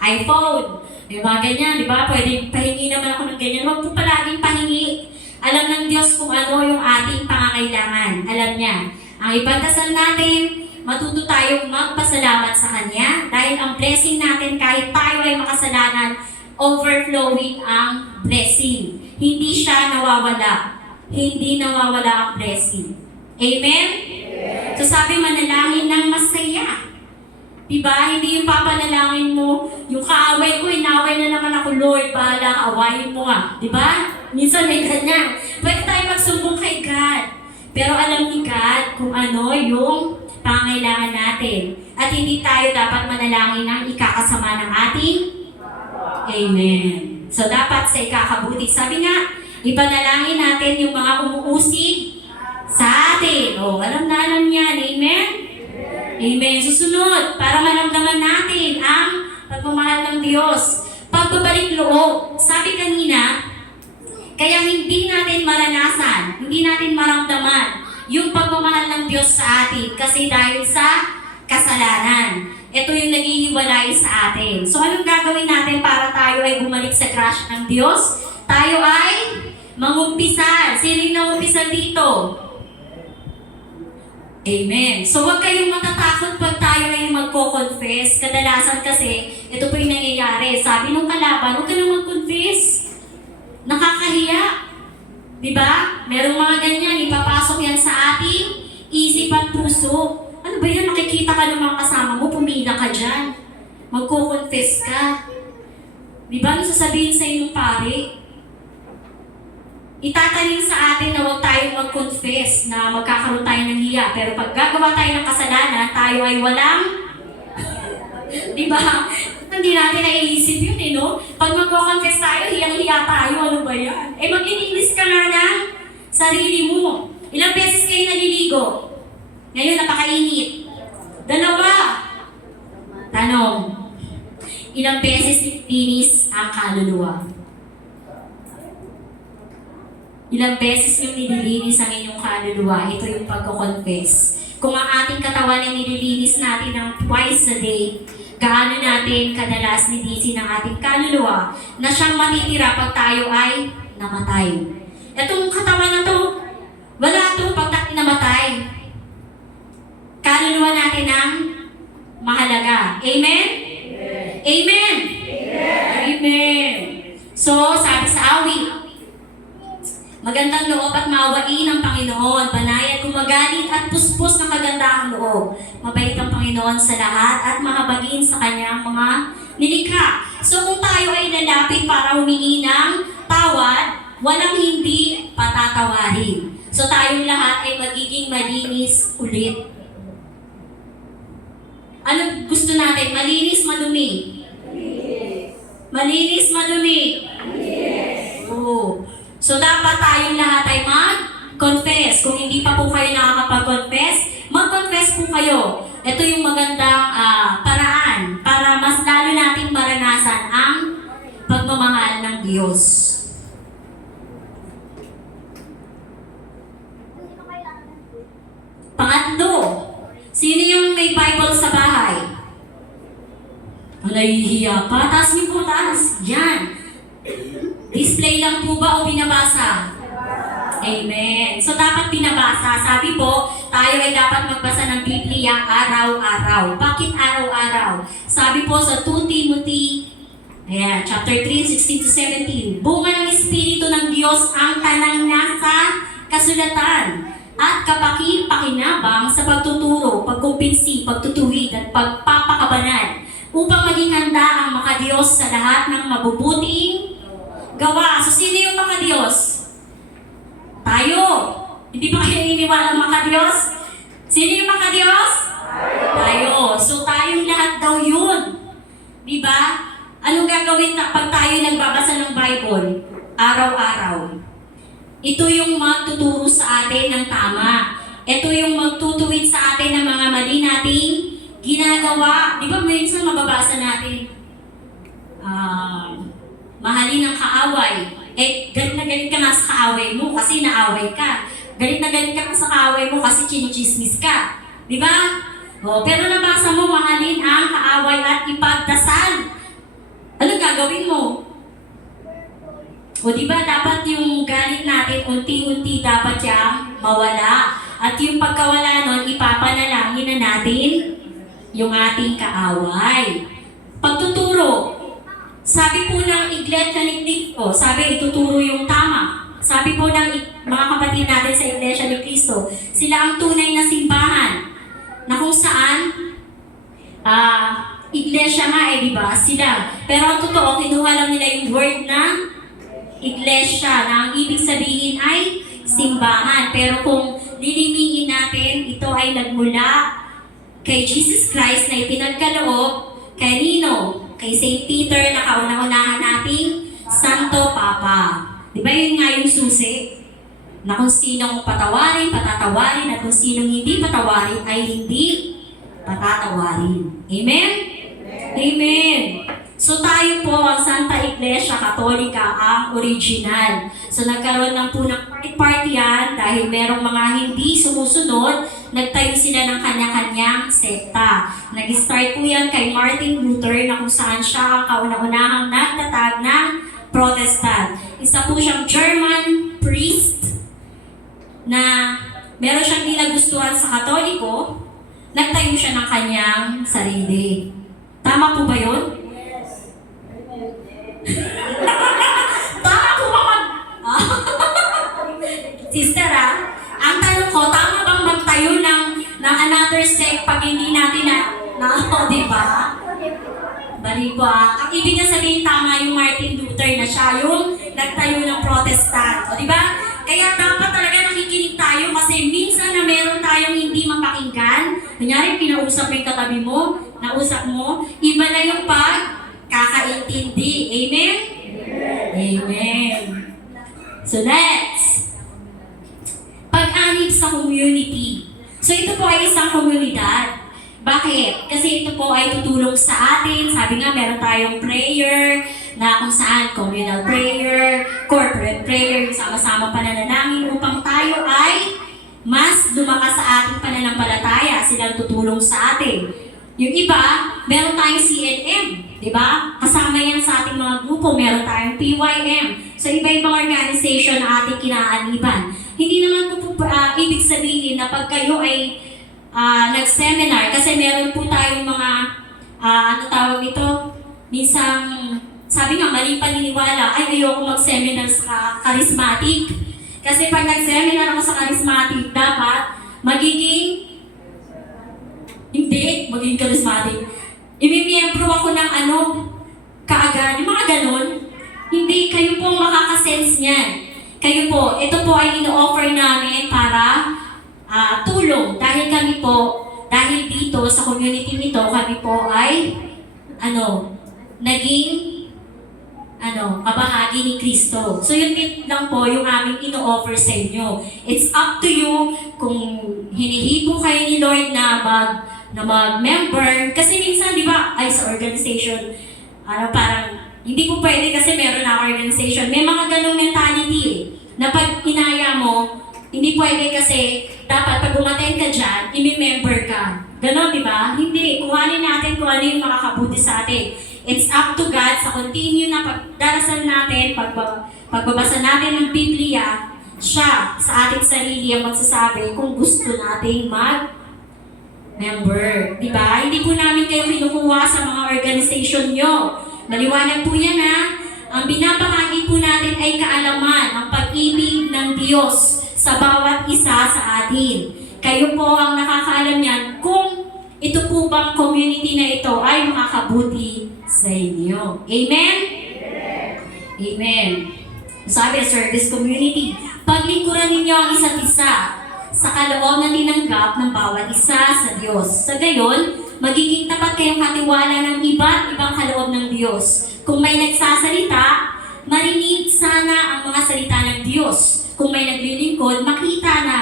iPhone. Diba, ganyan, diba? Pwede pahingi naman ako ng ganyan. Huwag po palaging pahingi. Alam ng Diyos kung ano yung ating pangangailangan. Alam niya. Ang ipagdasal natin, matuto tayong magpasalamat sa Kanya dahil ang blessing natin kahit tayo ay makasalanan, overflowing ang blessing. Hindi siya nawawala. Hindi nawawala ang blessing. Amen? So sabi, manalangin ng masaya. Diba? Hindi yung papanalangin mo, yung kaaway ko, inaway na naman ako, Lord, bahala, awayin mo nga. Diba? Minsan may ganyan. Pwede tayo magsumbong kay God. Pero alam ni God kung ano yung pangailangan natin. At hindi tayo dapat manalangin ng ikakasama ng ating Amen. So dapat sa ikakabuti. Sabi nga, ipanalangin natin yung mga umuusig sa atin. Alam na alam yan. Amen? Amen. Susunod, para maramdaman natin ang pagmamahal ng Diyos. Pagbabalik loob. Sabi kanina, kaya hindi natin maranasan, hindi natin maramdaman yung pagmamahal ng Diyos sa atin kasi dahil sa kasalanan. Ito yung naghihiwalay sa atin. So anong gagawin natin para tayo ay bumalik sa grasya ng Diyos? Tayo ay mangumpisal. Sino yung nangumpisal dito? Amen. So huwag kayong matatakot pag tayo ay magko-confess. Kadalasan kasi, ito po yung nangyayari. Sabi nung kalaban, huwag ka nang mag-confess. Nakakahiya. Diba? Merong mga ganyan, ipapasok yan sa ating isip at puso. Ano ba yan? Nakikita ka ng mga kasama mo, pumila ka dyan. Magko-confess ka. Diba? Ano sasabihin sa inyong pare? Itatanim sa atin na huwag tayong mag-confess na magkakaroon tayo ng hiya. Pero pag gagawa tayo ng kasalanan, tayo ay walang... Diba? Hindi natin naiisip yun no? Pag mag-confess tayo, hiyang-hiya tayo. Ano ba yan? Maglilinis ka nga ng sarili mo. Ilang beses kayo naliligo? Ngayon, napakainit. 2. Tanong. Ilang beses linis ang kaluluwa? Ilang beses yung nililinis ang inyong kaluluwa? Ito yung pagko-confess. Kung ang ating katawan ay nililinis natin ng twice a day, gaano natin kadalas nilisi ng ating kaluluwa na siyang matitira pag tayo ay namatay. Itong katawan na to, wala to pag tayo namatay. Kaluluwa natin ang mahalaga. Amen? Amen? Amen. So, sabi sa awit, magandang loob at maawain ng Panginoon, banayad kumagalit at puspos ng kagandahang loob. Mabait ang Panginoon sa lahat at mahabagin sa kanyang mga nilikha. So kung tayo ay lalapit para humingi ng tawad, walang hindi patatawarin. So tayong lahat ay magiging malinis ulit. Ano gusto natin? Malinis, madumi? Malinis, madumi? Oo. So, dapat tayong lahat ay mag-confess. Kung hindi pa po kayo nakakapag-confess, mag-confess po kayo. Ito yung magandang paraan para mas lalo nating maranasan ang pagmamahal ng Diyos. Pangatlo, sino yung may Bible sa bahay? Nahihiya pa? Taas niyo po, taas. Yan. Display lang po ba o binabasa? Amen. So dapat binabasa. Sabi po, tayo ay dapat magbasa ng Biblia araw-araw. Bakit araw-araw? Sabi po sa 2 Timothy, chapter 3, 16-17, bunga ng Espiritu ng Diyos ang tanang nasa kasulatan at kapakipakinabang sa pagtuturo, pagkumpinsi, pagtutuwid at pagpapakabanal upang maging handa ang makadiyos sa lahat ng mabubuting gawa. So, sino yung makadiyos? Tayo. Hindi pa kayo naniniwala makadiyos? Sino yung makadiyos? Tayo. So, tayong lahat daw yun. Diba? Anong gagawin pag tayo nagbabasa ng Bible? Araw-araw. Ito yung magtuturo sa atin ng tama. Ito yung magtutuwid sa atin ng mga mali nating ginagawa. Di ba minsan mababasa natin? Mahalin ang kaaway. Galit na galit ka nga sa kaaway mo kasi naaway ka. Galit na galit ka sa kaaway mo kasi chinichismis ka. Di ba? Pero nabasa mo, mahalin ang kaaway at ipagdasal. Anong gagawin mo? Di ba dapat yung galit natin unti-unti dapat siyang mawala. At yung pagkawala nun, ipapanalangin na natin yung ating kaaway. Pagtuturo. Sabi po ng Iglesia ni Cristo, sabi ituturo yung tama. Sabi po ng mga kapatid natin sa Iglesia ni Cristo, sila ang tunay na simbahan na kung saan iglesia nga di ba? Sila. Pero ang totoo, kinuha lang nila yung word na iglesia na ang ibig sabihin ay simbahan. Pero kung lilimihin natin, ito ay nagmula kay Jesus Christ na ipinagkaloob kay Nino, kay St. Peter na kauna-unahan nating Santo Papa. Di ba yun nga yung susi? Na kung sinong patawarin, patatawarin, at kung sinong hindi patawarin, ay hindi patatawarin. Amen? Amen. So tayo po, ang Santa Iglesia Katolika, ang original. So nagkaroon lang po ng party yan dahil merong mga hindi sumusunod, nagtayo sila ng kanya-kanyang sekta. Nag-start po yan kay Martin Luther na kung saan siya ang kauna-unahang nagtatag ng Protestant. Isa po siyang German priest na meron siyang di nagustuhan sa Katoliko, nagtayo siya ng kanyang sarili. Tama po ba yun? Tama po ba Sister, ang tanong ko, tama bang magtayo ng another sect pag hindi natin di ba? Bali po Ang ibig na sabihin tama yung Martin Luther na siya yung nagtayo ng Protestant. O di ba? Kaya dapat talaga nakikinig tayo kasi minsan na meron tayong hindi mapakinggan. Kunyari, pinausap mo yung katabi mo, nausap mo, iba na yung pagkakaintindi. Amen? Amen. So next, pag-anib sa community. So ito po ay isang komunidad. Bakit? Kasi ito po ay tutulong sa atin. Sabi nga, meron tayong prayer na kung saan communal prayer, corporate prayer, sama-sama pananalangin upang tayo ay mas lumakas sa ating pananampalataya. Silang tutulong sa atin. Yung iba, meron tayong CNM, di ba? Kasama yan sa ating mga grupo. Meron tayong PYM. So iba-ibang organization na ating kinaaniban. Hindi naman po ibig sabihin na pag kayo ay nag-seminar, kasi meron po tayong mga, ano tawag nito, minsan, sabi nga, maling paniniwala, ay ayoko mag-seminar sa charismatic. Kasi pag nag-seminar ako sa charismatic, dapat magiging charismatic. Imimiyembro ako ng kaagad, yung mga ganun. Hindi, kayo po makakasense niyan. Kayo po, ito po ay ino-offer namin para tulong. Dahil dito sa community nito, kami po ay, naging, kabahagi ni Kristo. So yun din lang po yung aming ino-offer sa inyo. It's up to you kung hinihipo kayo ni Lord na mag-member. Kasi minsan, di ba, ay sa organization, parang, hindi po pwede kasi meron na organization. May mga ganong mentality na pag inaya mo, hindi pwede kasi dapat pag umattend ka dyan, imi-member ka. Ganon, di ba? Hindi. Kuhanin natin kung ano yung makakabuti sa atin. It's up to God sa continue na pagdarasal natin, pagbabasa natin ng Biblia, siya sa ating sarili ang magsasabi kung gusto nating mag-member. Di ba? Hindi po namin kayo kinukuha sa mga organization nyo. Maliwanag po yan Ang binabahagi po natin ay kaalaman, ang pag-ibig ng Diyos sa bawat isa sa atin. Kayo po ang nakakaalam niyan kung ito po bang community na ito ay makakabuti sa inyo. Amen? Amen. Sabi, service community, paglingkuran ninyo ang isa't isa sa kaloob na tinanggap ng bawat isa sa Diyos. Sa gayon, magiging tapat kayong katiwala ng iba't ibang kaloob ng Diyos. Kung may nagsasalita, marinig sana ang mga salita ng Diyos. Kung may naglilingkod, makita na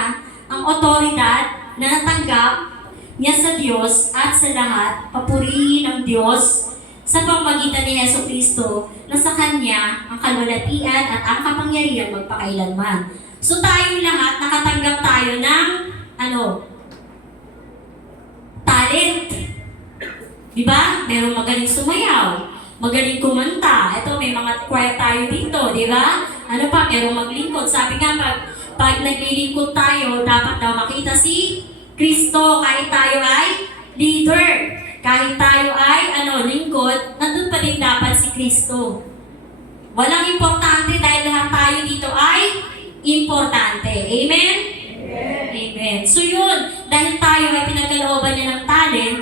ang otoridad na natanggap niya sa Diyos at sa lahat, papurihin ng Diyos sa pamamagitan ni Jesucristo na sa Kanya ang kalwalatian at ang kapangyarihan magpakailanman. So tayong lahat, nakatanggap tayo ng talent. Diba? Merong magaling sumayaw, magaling kumanta. Ito, may mga choir tayo dito, diba? Merong maglingkod. Sabi nga, pag naglilingkod tayo, dapat daw makita si Kristo. Kahit tayo ay leader, kahit tayo ay lingkod, nandun pa din dapat si Kristo. Walang importante dahil lahat tayo dito ay importante. Amen? Amen. So yun, dahil tayo ay pinagkalooban niya ng talent,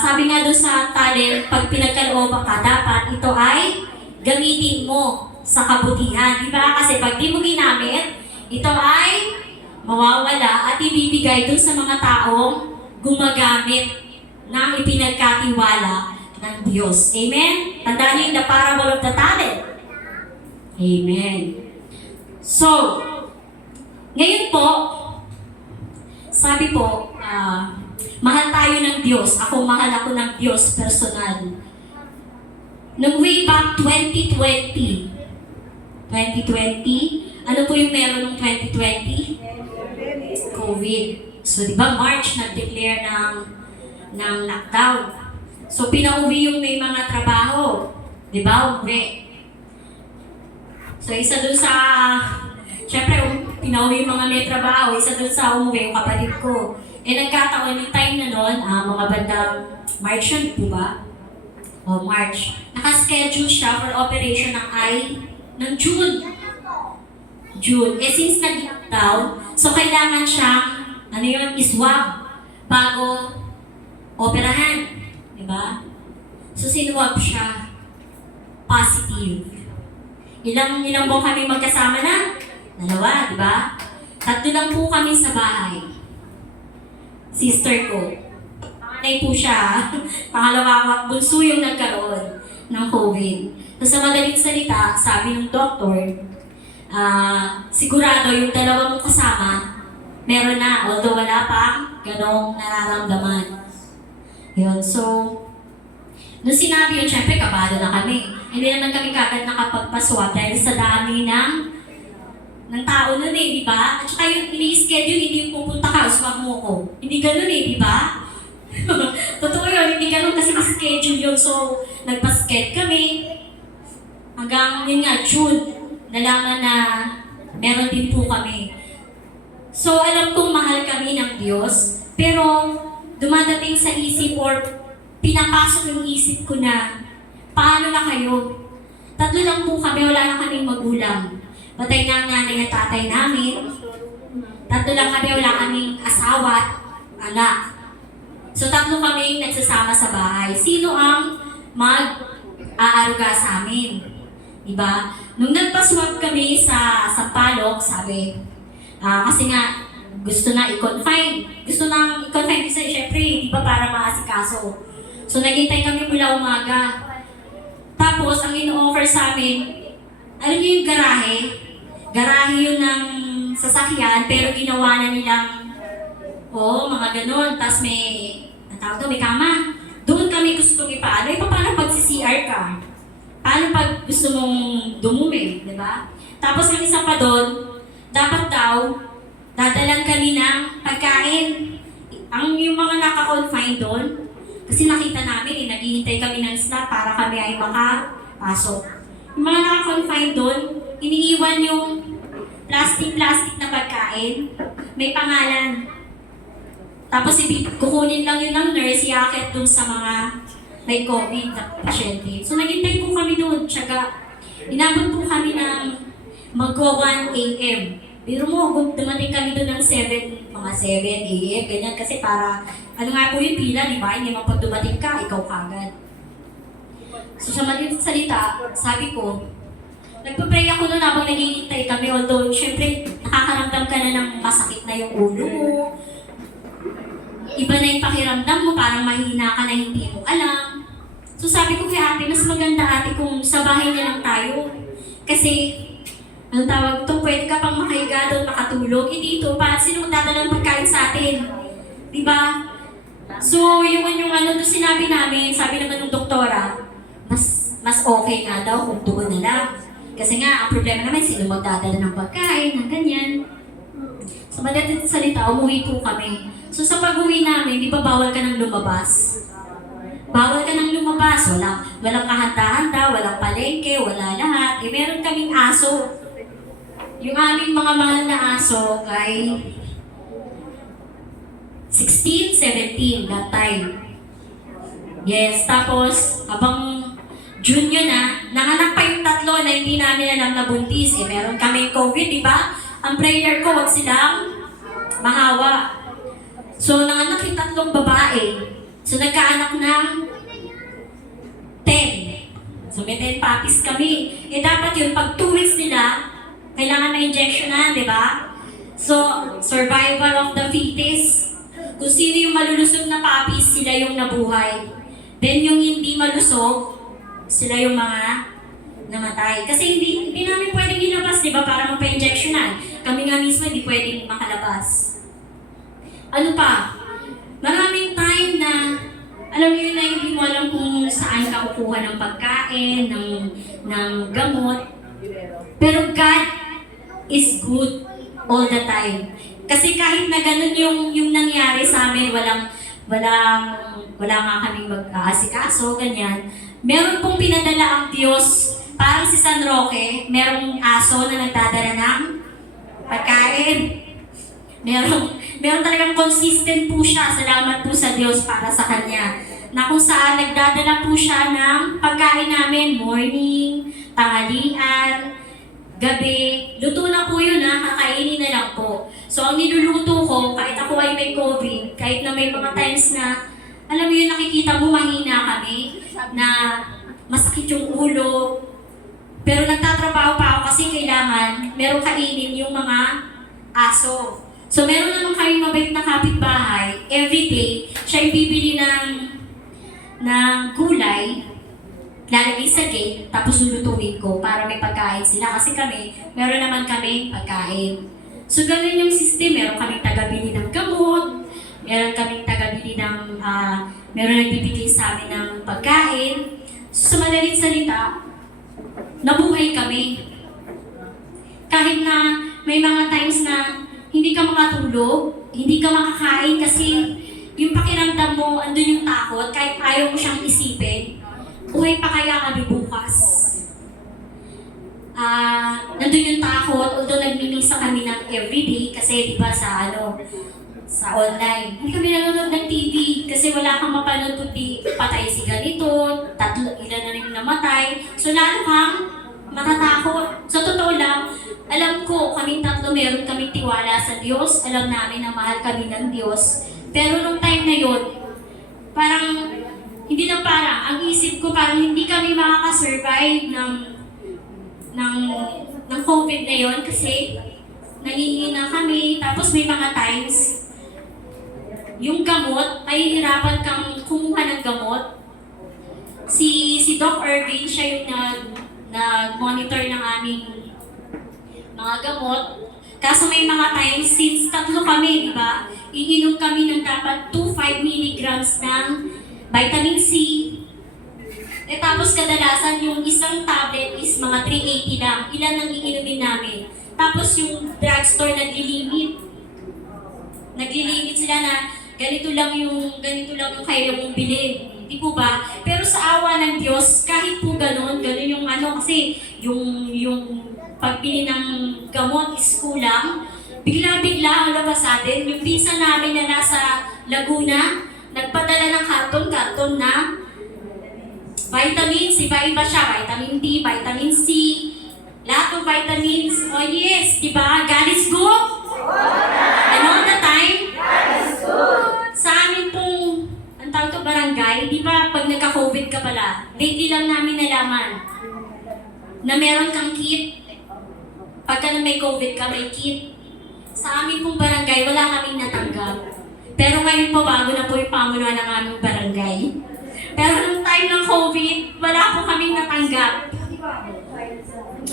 sabi nga doon sa talent, pag pinagkalooban ka, dapat ito ay gamitin mo sa kabutihan. Diba? Kasi pag di mo ginamit, ito ay mawawala at ibibigay doon sa mga taong gumagamit ng ipinagkatiwala ng Diyos. Amen? Tandaan niyo yung the parable of the talent. Amen. So, ngayon po, sabi po, mahal tayo ng Diyos. Mahal ako ng Diyos personal. Noong way back 2020, ano po yung meron ng 2020? COVID. So, di ba, March, nag-declare ng lockdown. So, pinauwi yung may mga trabaho. Di ba? Uwi. So, isa dun sa syempre, pinauwi yung mga may trabaho, isa dun sa umuwi, yung kapatid ko. Nagkataon yung time na nun, mga bandang March yun, di ba? O March. Nakaschedule siya for operation ng eye ng June. Since nag-lockdown, so kailangan siyang, iswab bago operahan. Di ba? So sinwab siya. Positive. Ilang buwan kami magkasama na? 2, di ba? 3 lang po kami sa bahay. Sister ko. Panganay po siya. Pangalawa, bunso yung nagkaroon ng COVID. So sa madaling salita, sabi ng doktor, sigurado yung 2 mong kasama, meron na, although wala pang ganong nararamdaman. Yun, so, nung sinabi yun, syempre kabado na kami. Hindi naman kami kagad nakapagpaswab dahil sa dami ng tao nun di ba? At saka yung ini-schedule, hindi yung pupunta ka, swab mo ko. Hindi ganun di ba? Totoo yun, hindi ganun kasi schedule yun. So, nagpa-sked kami. Hanggang, yun nga, June, nalaman na meron din po kami. So, alam kong mahal kami ng Diyos, pero dumadating sa isip or pinapasok yung isip ko na, paano na kayo? 3 lang po kami, wala na kaming magulang. Patay na ang nanay at tatay namin. 3 lang kami, wala kaming asawa at anak. So 3 kami nagsasama sa bahay. Sino ang mag-aaruga sa amin? Diba? Nung nagpaswab kami sa Sampaloc, sabi, kasi nga, gusto na i-confine. Gusto na i-confine kasi syempre, di ba para maasikaso. So naghintay kami mula umaga. Tapos, ang ino-offer sa amin, alam niyo yung garahe? Garahe yun ng sasakyan, pero ginawa na nilang, mga ganun. Tapos may kama. Doon kami gustong ipaano. Paano pag CR ka? Paano pag gusto mong dumumi, di ba? Tapos ang isa pa doon, dapat daw, dadalan kami ng pagkain. Yung mga naka-confine doon, kasi nakita namin naghihintay kami ng slot para kami ay makapasok. Yung mga naka-confine doon, iniiwan yung plastic na pagkain, may pangalan. Tapos kukunin lang yun ng nurse, iakit dun sa mga may COVID na pasyente. So naghintay po kami doon, tsaga inabot po kami ng magwa 1 a.m. Pero dumating kami doon ng 7 a.m. Ganyan kasi para, nga po yung pila, di ba? Hindi pag dumating ka, ikaw kagad. So sa madaling salita, sabi ko, nagpa-pray ako noon habang naghihintay kami. Although, syempre, nakakaramdam ka na ng masakit na yung ulo mo. Iba na yung pakiramdam mo, parang mahina ka na hindi mo alam. So sabi ko kay ate, mas maganda ate kung sa bahay na lang tayo. Kasi, anong tawag ito, pwede ka pang makahiga doon, makatulog. Hindi ito, sino magdadalang pagkain sa atin? Diba? So, yung doon sinabi namin, sabi naman ng doktora, mas okay nga daw kung doon na lang. Kasi nga, ang problema naman, sino magdadala ng pagkain, ng ganyan. So, madaling salita, umuwi po kami. So, sa pag-uwi namin, di ba bawal ka nang lumabas? Bawal ka nang lumabas. Walang kahanda-handa, walang palengke, wala lahat. Meron kaming aso. Yung aming mga mahal na aso ay 16, 17 that time. Yes, tapos habang June yun nanganak pa yung 3 na hindi namin alam na buntis. Meron kaming COVID, di ba? Ang prayer ko, wag silang mahawa. So, nanganak yung 3 babae. So, nagkaanak ng 10. So, may 10 puppies kami. Dapat yun, pag 2 weeks nila, kailangan na injectionan, di ba? So, survival of the fittest. Kung sino yung malulusog na puppies, sila yung nabuhay. Then, yung hindi malusog, sila yung mga namatay. Kasi hindi namin pwedeng ilabas, di ba, para magpa-injectionan. Kami nga mismo hindi pwedeng makalabas. Ano pa? Maraming time na, alam niyo na hindi mo alam kung saan ka kukuha ng pagkain, ng gamot. Pero God is good all the time. Kasi kahit na ganun yung nangyari sa amin, wala nga kaming mag-aasikaso, ganyan. Meron pong pinadala ang Diyos, parang si San Roque, merong aso na nagdadala ng pagkain. Meron talagang consistent po siya. Salamat po sa Diyos para sa Kanya. Na kung saan nagdadala po siya ng pagkain namin, morning, tanghalian, gabi. Luto na po yun ha, kakainin na lang po. So ang niluluto ko, kahit ako ay may COVID, kahit na may mga times na, alam mo yun, nakikita mo mahina kami, na masakit yung ulo, pero nagtatrabaho pa ako kasi kailangan meron kainin yung mga aso. So meron naman kami mabait na kapitbahay, everyday, siya yung bibili ng gulay, lalagay sa gate, tapos lulutuin ko para may pagkain sila. Kasi kami, meron naman kami pagkain. So ganun yung system, meron kaming tagabili ng gamot, meron kaming tagabili ng, meron nagbibigay sa amin ng pagkain. So, sa madaling salita, nabuhay kami. Kahit na may mga times na hindi ka makatulog, hindi ka makakain kasi yung pakiramdam mo, andun yung takot, kahit ayaw mo siyang isipin, buhay pa kaya kami bukas. Nandun yung takot, although nagmimisa kami ng everyday, kasi di ba sa online. Hindi kami nanonood ng TV kasi wala kang mapanood kundi patay si ganito, ilan na rin namatay. So lalo kang matatakot. Sa totoo lang, alam ko kaming tatlo meron kaming tiwala sa Diyos. Alam namin na mahal kami ng Diyos. Pero nung time na yun, ang isip ko parang hindi kami makakasurvive ng COVID na yun kasi nangihina kami. Tapos may mga times, yung gamot, ay hirapan kang kumuha ng gamot. Si Doc Irvin, siya yung nag-monitor ng aming mga gamot. Kaso may mga times, since tatlo kami, di ba? Iinom kami ng dapat 2-5 milligrams ng vitamin C. Tapos kadalasan yung isang tablet is mga 380 lang. Ilan ang iinumin namin. Tapos yung drugstore naglilimit. Naglilimit sila na ganito lang yung kaya mong bilhin. Di po ba? Pero sa awa ng Diyos, kahit po ganun yung kasi yung pagbili ng gamot is kulang. Bigla-bigla ang labas sa atin. Yung pinsan namin na nasa Laguna, nagpadala ng karton na vitamins, iba-iba siya. Vitamin D, vitamin C, lahat ng vitamins. Oh yes, di ba? God is good. And all the time, sa amin pong, ang tawag to barangay, di ba pag nagka-COVID ka pala, lately lang namin nalaman na meron kang kit. Pagka na may COVID ka, may kit. Sa amin pong barangay, wala kaming natanggap. Pero ngayon po, bago na po yung pamunuan ng aming barangay. Pero nung time ng COVID, wala po kaming natanggap.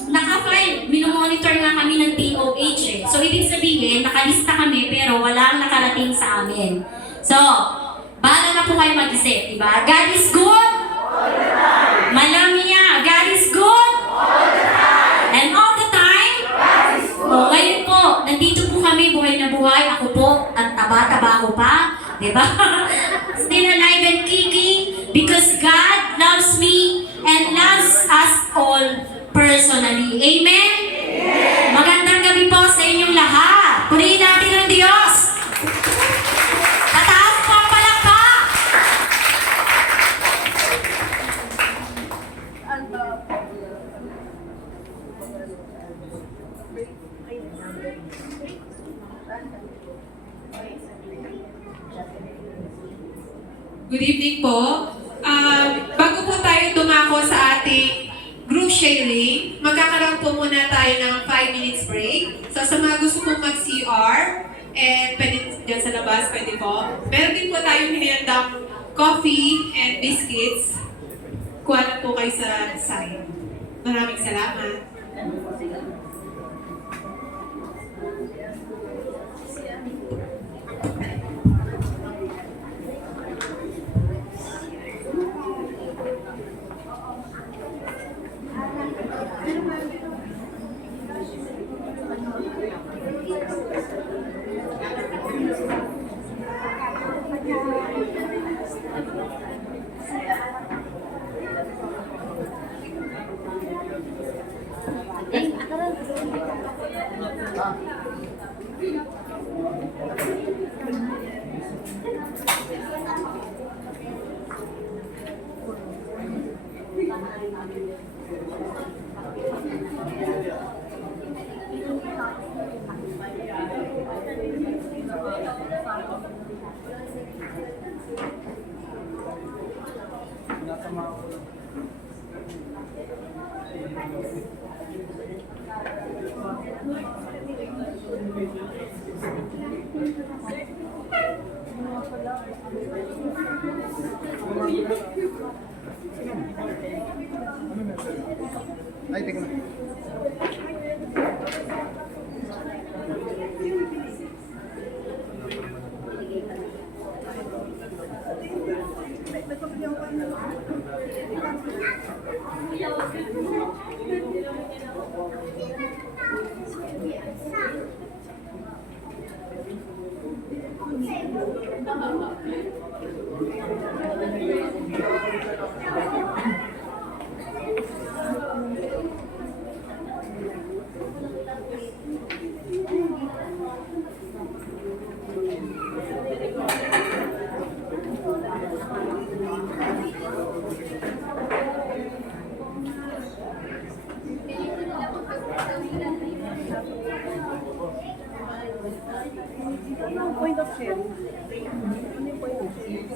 Naka-file, minomonitor nga kami ng DOH eh. So, ibig sabihin, nakalista kami pero walang nakarating sa amin. So, bahala na po kayo mag-isip, diba? God is good! Malami niya, God is good! And all the time, o, ngayon po, nandito po kami, buhay na buhay. Ako po, ang taba-taba ko pa, diba? Still alive and kicking because God loves me and loves us all personally. Amen? Magandang gabi po sa inyong lahat. Purihin natin ang Diyos. Tataas po ang palakpak. Good evening po. Bago po tayo dumako sa ating group sharing, magkakaroon po muna tayo ng 5 minutes break. So sa mga gusto pong mag-CR, and pwede dyan sa labas, pwede po. Meron din po tayong hinihindang coffee and biscuits. Kuha na po kayo sa side. Maraming salamat. Ay, teka na. Point of sharing. Ano yung point of sharing?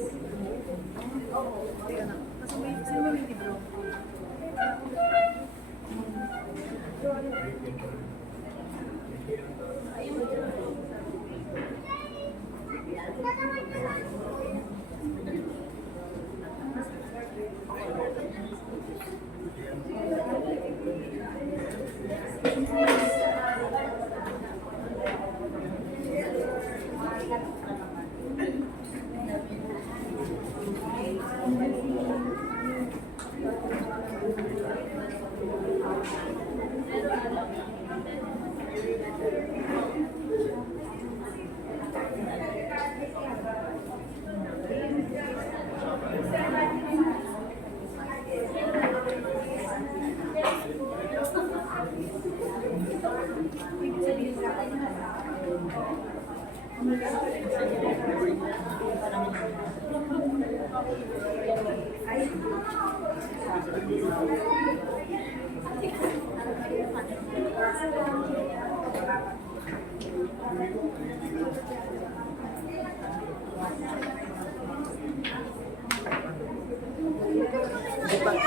Oo, teka na. Kasi may, sino may libro?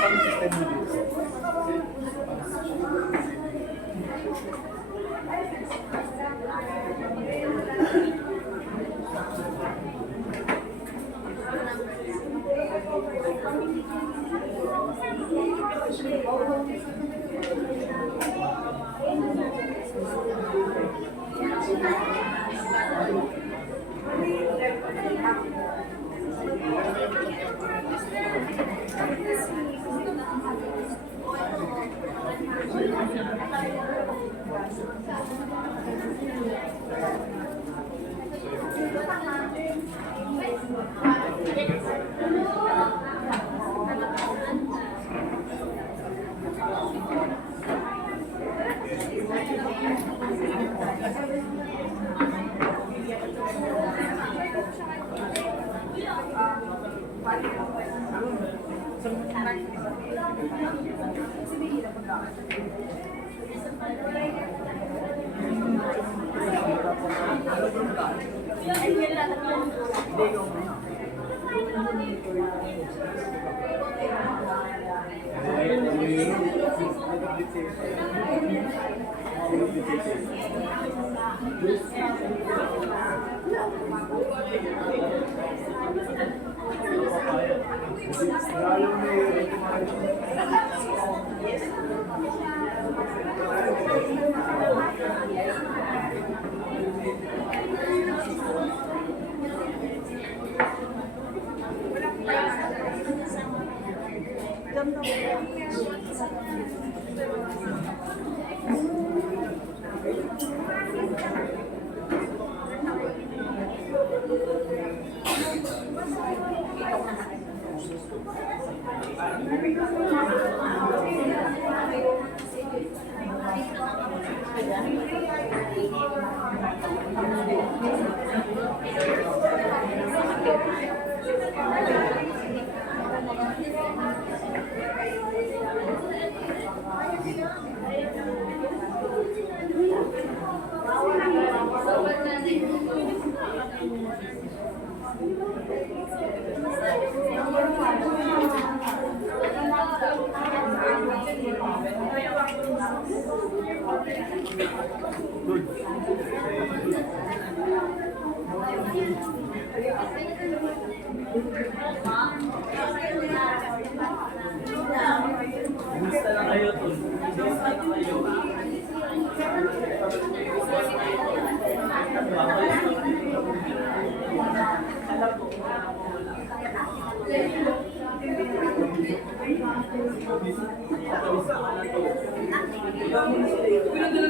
Paano system mo dito? Kumusta na kayo, Tol? Kumusta na kayo? Hanggang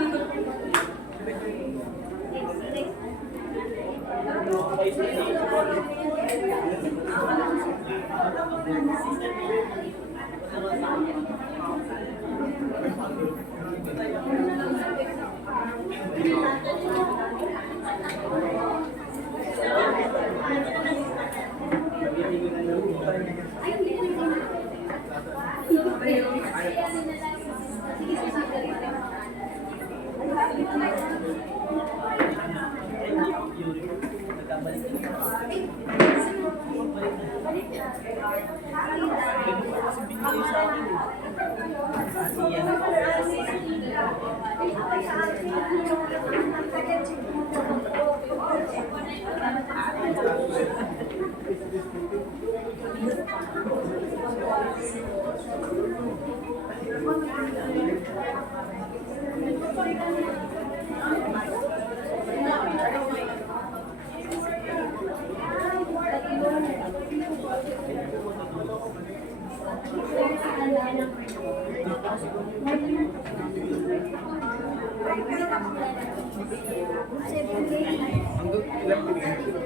ilang minutes?